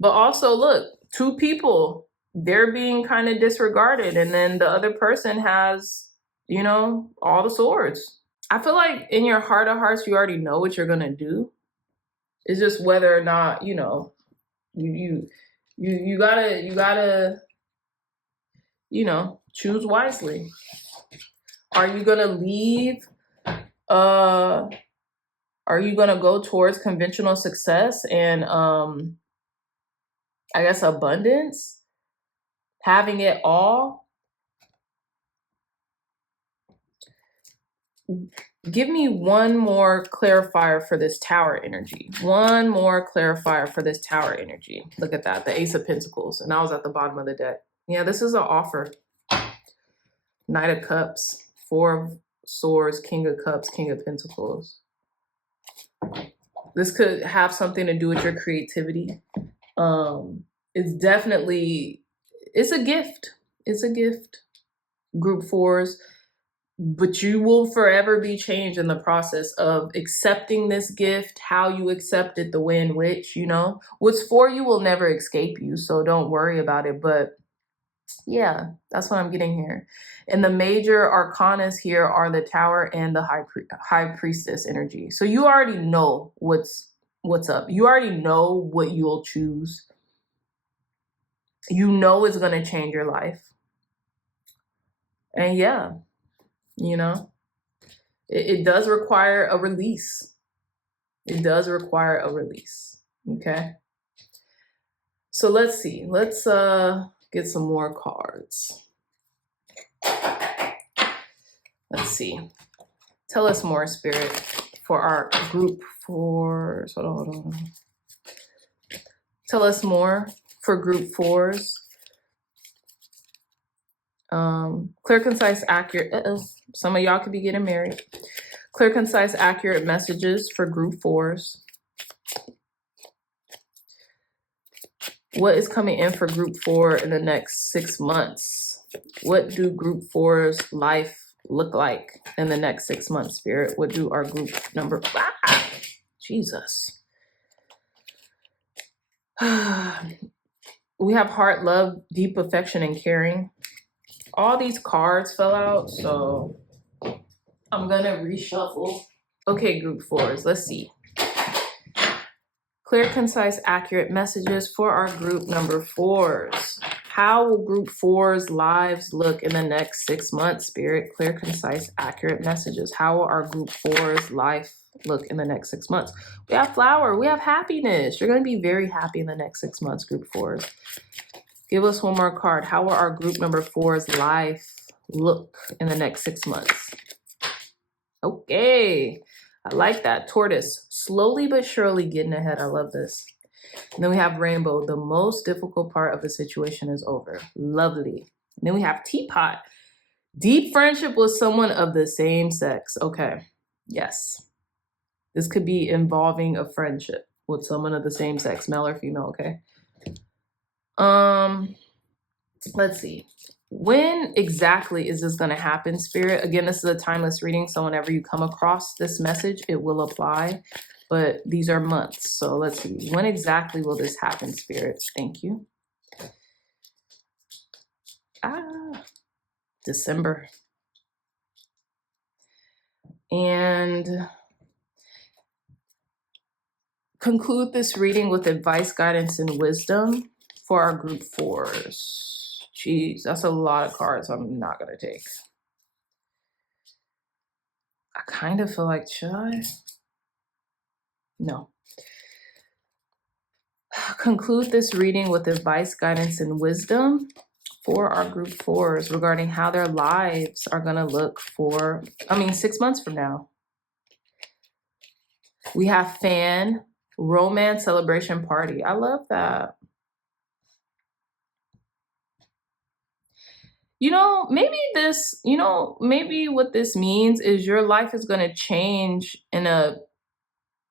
But also, look, 2 people, they're being kind of disregarded. And then the other person has, you know, all the swords. I feel like in your heart of hearts, you already know what you're going to do. It's just whether or not, you know, you gotta, you know, choose wisely. Are you going to leave? Are you going to go towards conventional success and, I guess, abundance? Having it all? Give me one more clarifier for this tower energy. One more clarifier for this tower energy. Look at that, the Ace of Pentacles. And I was at the bottom of the deck. Yeah, this is an offer. Knight of Cups, 4 of Swords, King of Cups, King of Pentacles. This could have something to do with your creativity. It's definitely, it's a gift. It's a gift. Group 4s. But you will forever be changed in the process of accepting this gift, how you accept it, the way in which, you know. What's for you will never escape you, so don't worry about it. But yeah, that's what I'm getting here. And the major arcanas here are the Tower and the High Priestess energy. So you already know what's up. You already know what you'll choose. You know it's going to change your life. And yeah, you know, it does require a release. It does require a release. Okay. So let's see. Let's get some more cards. Let's see. Tell us more, Spirit, for our group 4s. Hold on. Tell us more for group 4s. Clear, concise, accurate. Some of y'all could be getting married. Clear, concise, accurate messages for group 4s. What is coming in for group 4 in the next 6 months? What do group 4's life look like in the next 6 months, Spirit? What do our group number? Jesus. We have heart, love, deep affection, and caring. All these cards fell out, so I'm gonna reshuffle. Okay, group 4s, let's see. Clear, concise, accurate messages for our group number 4s. How will group 4's lives look in the next 6 months, Spirit? Clear, concise, accurate messages. How will our group 4's life look in the next 6 months? We have flower. We have happiness. You're going to be very happy in the next 6 months, group 4s. Give us one more card. How will our group number 4's life look in the next 6 months? Okay. I like that. Tortoise. Slowly but surely getting ahead. I love this. And then we have rainbow. The most difficult part of the situation is over. Lovely. And then we have teapot. Deep friendship with someone of the same sex. Okay. Yes. This could be involving a friendship with someone of the same sex, male or female. Okay. Let's see. When exactly is this going to happen, Spirit? Again, this is a timeless reading, so whenever you come across this message, it will apply. But these are months, so let's see. When exactly will this happen, Spirit? Thank you. December. And conclude this reading with advice, guidance, and wisdom for our group 4s. Jeez, that's a lot of cards I'm not going to take. I kind of feel like, should I? No. Conclude this reading with advice, guidance, and wisdom for our group 4s regarding how their lives are going to look 6 months from now. We have fan, romance, celebration, party. I love that. Maybe what this means is your life is going to change in a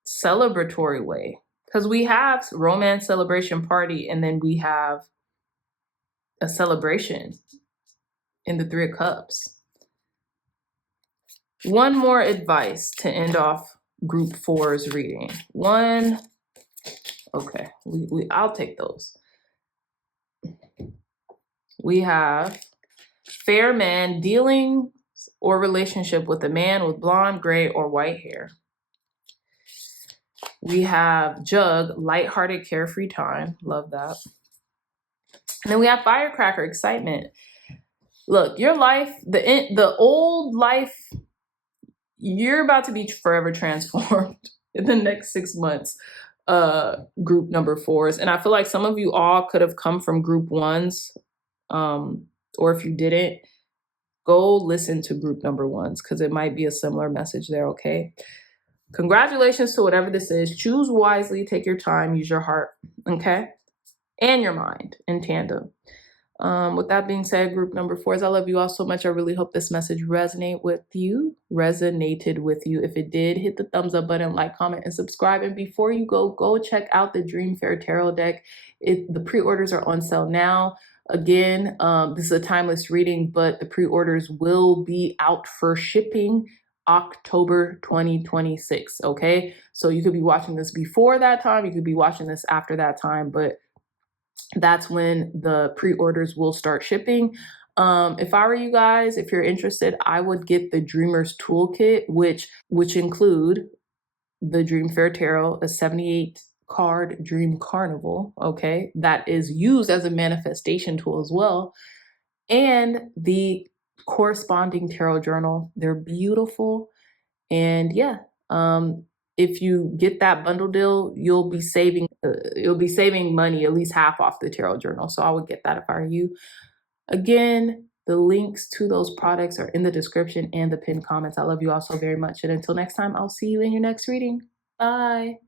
celebratory way. Because we have romance, celebration, party, and then we have a celebration in the Three of Cups. One more advice to end off group 4's reading. Okay, I'll take those. We have fair man dealing or relationship with a man with blonde, gray, or white hair. We have jug, lighthearted, carefree time. Love that. And then we have firecracker, excitement. Look, your life, the old life, you're about to be forever transformed in the next 6 months. Group number 4s. And I feel like some of you all could have come from group 1s. Or if you didn't, go listen to group number 1s because it might be a similar message there, okay? Congratulations to whatever this is. Choose wisely, take your time, use your heart, okay? And your mind in tandem. With that being said, group number 4s, I love you all so much. I really hope this message resonated with you. If it did, hit the thumbs up button, like, comment, and subscribe. And before you go check out the Dream Fair Tarot deck. The pre-orders are on sale now. Again, this is a timeless reading, but the pre-orders will be out for shipping October 2026, okay? So you could be watching this before that time. You could be watching this after that time, but that's when the pre-orders will start shipping. If I were you guys, if you're interested, I would get the Dreamers Toolkit, which include the Dream Fair Tarot, a 78 card Dream Carnival, okay? That is used as a manifestation tool as well. And the corresponding tarot journal. They're beautiful. And yeah, if you get that bundle deal, you'll be saving money, at least half off the tarot journal. So I would get that if I were you. Again, the links to those products are in the description and the pinned comments. I love you all so very much. And until next time, I'll see you in your next reading. Bye.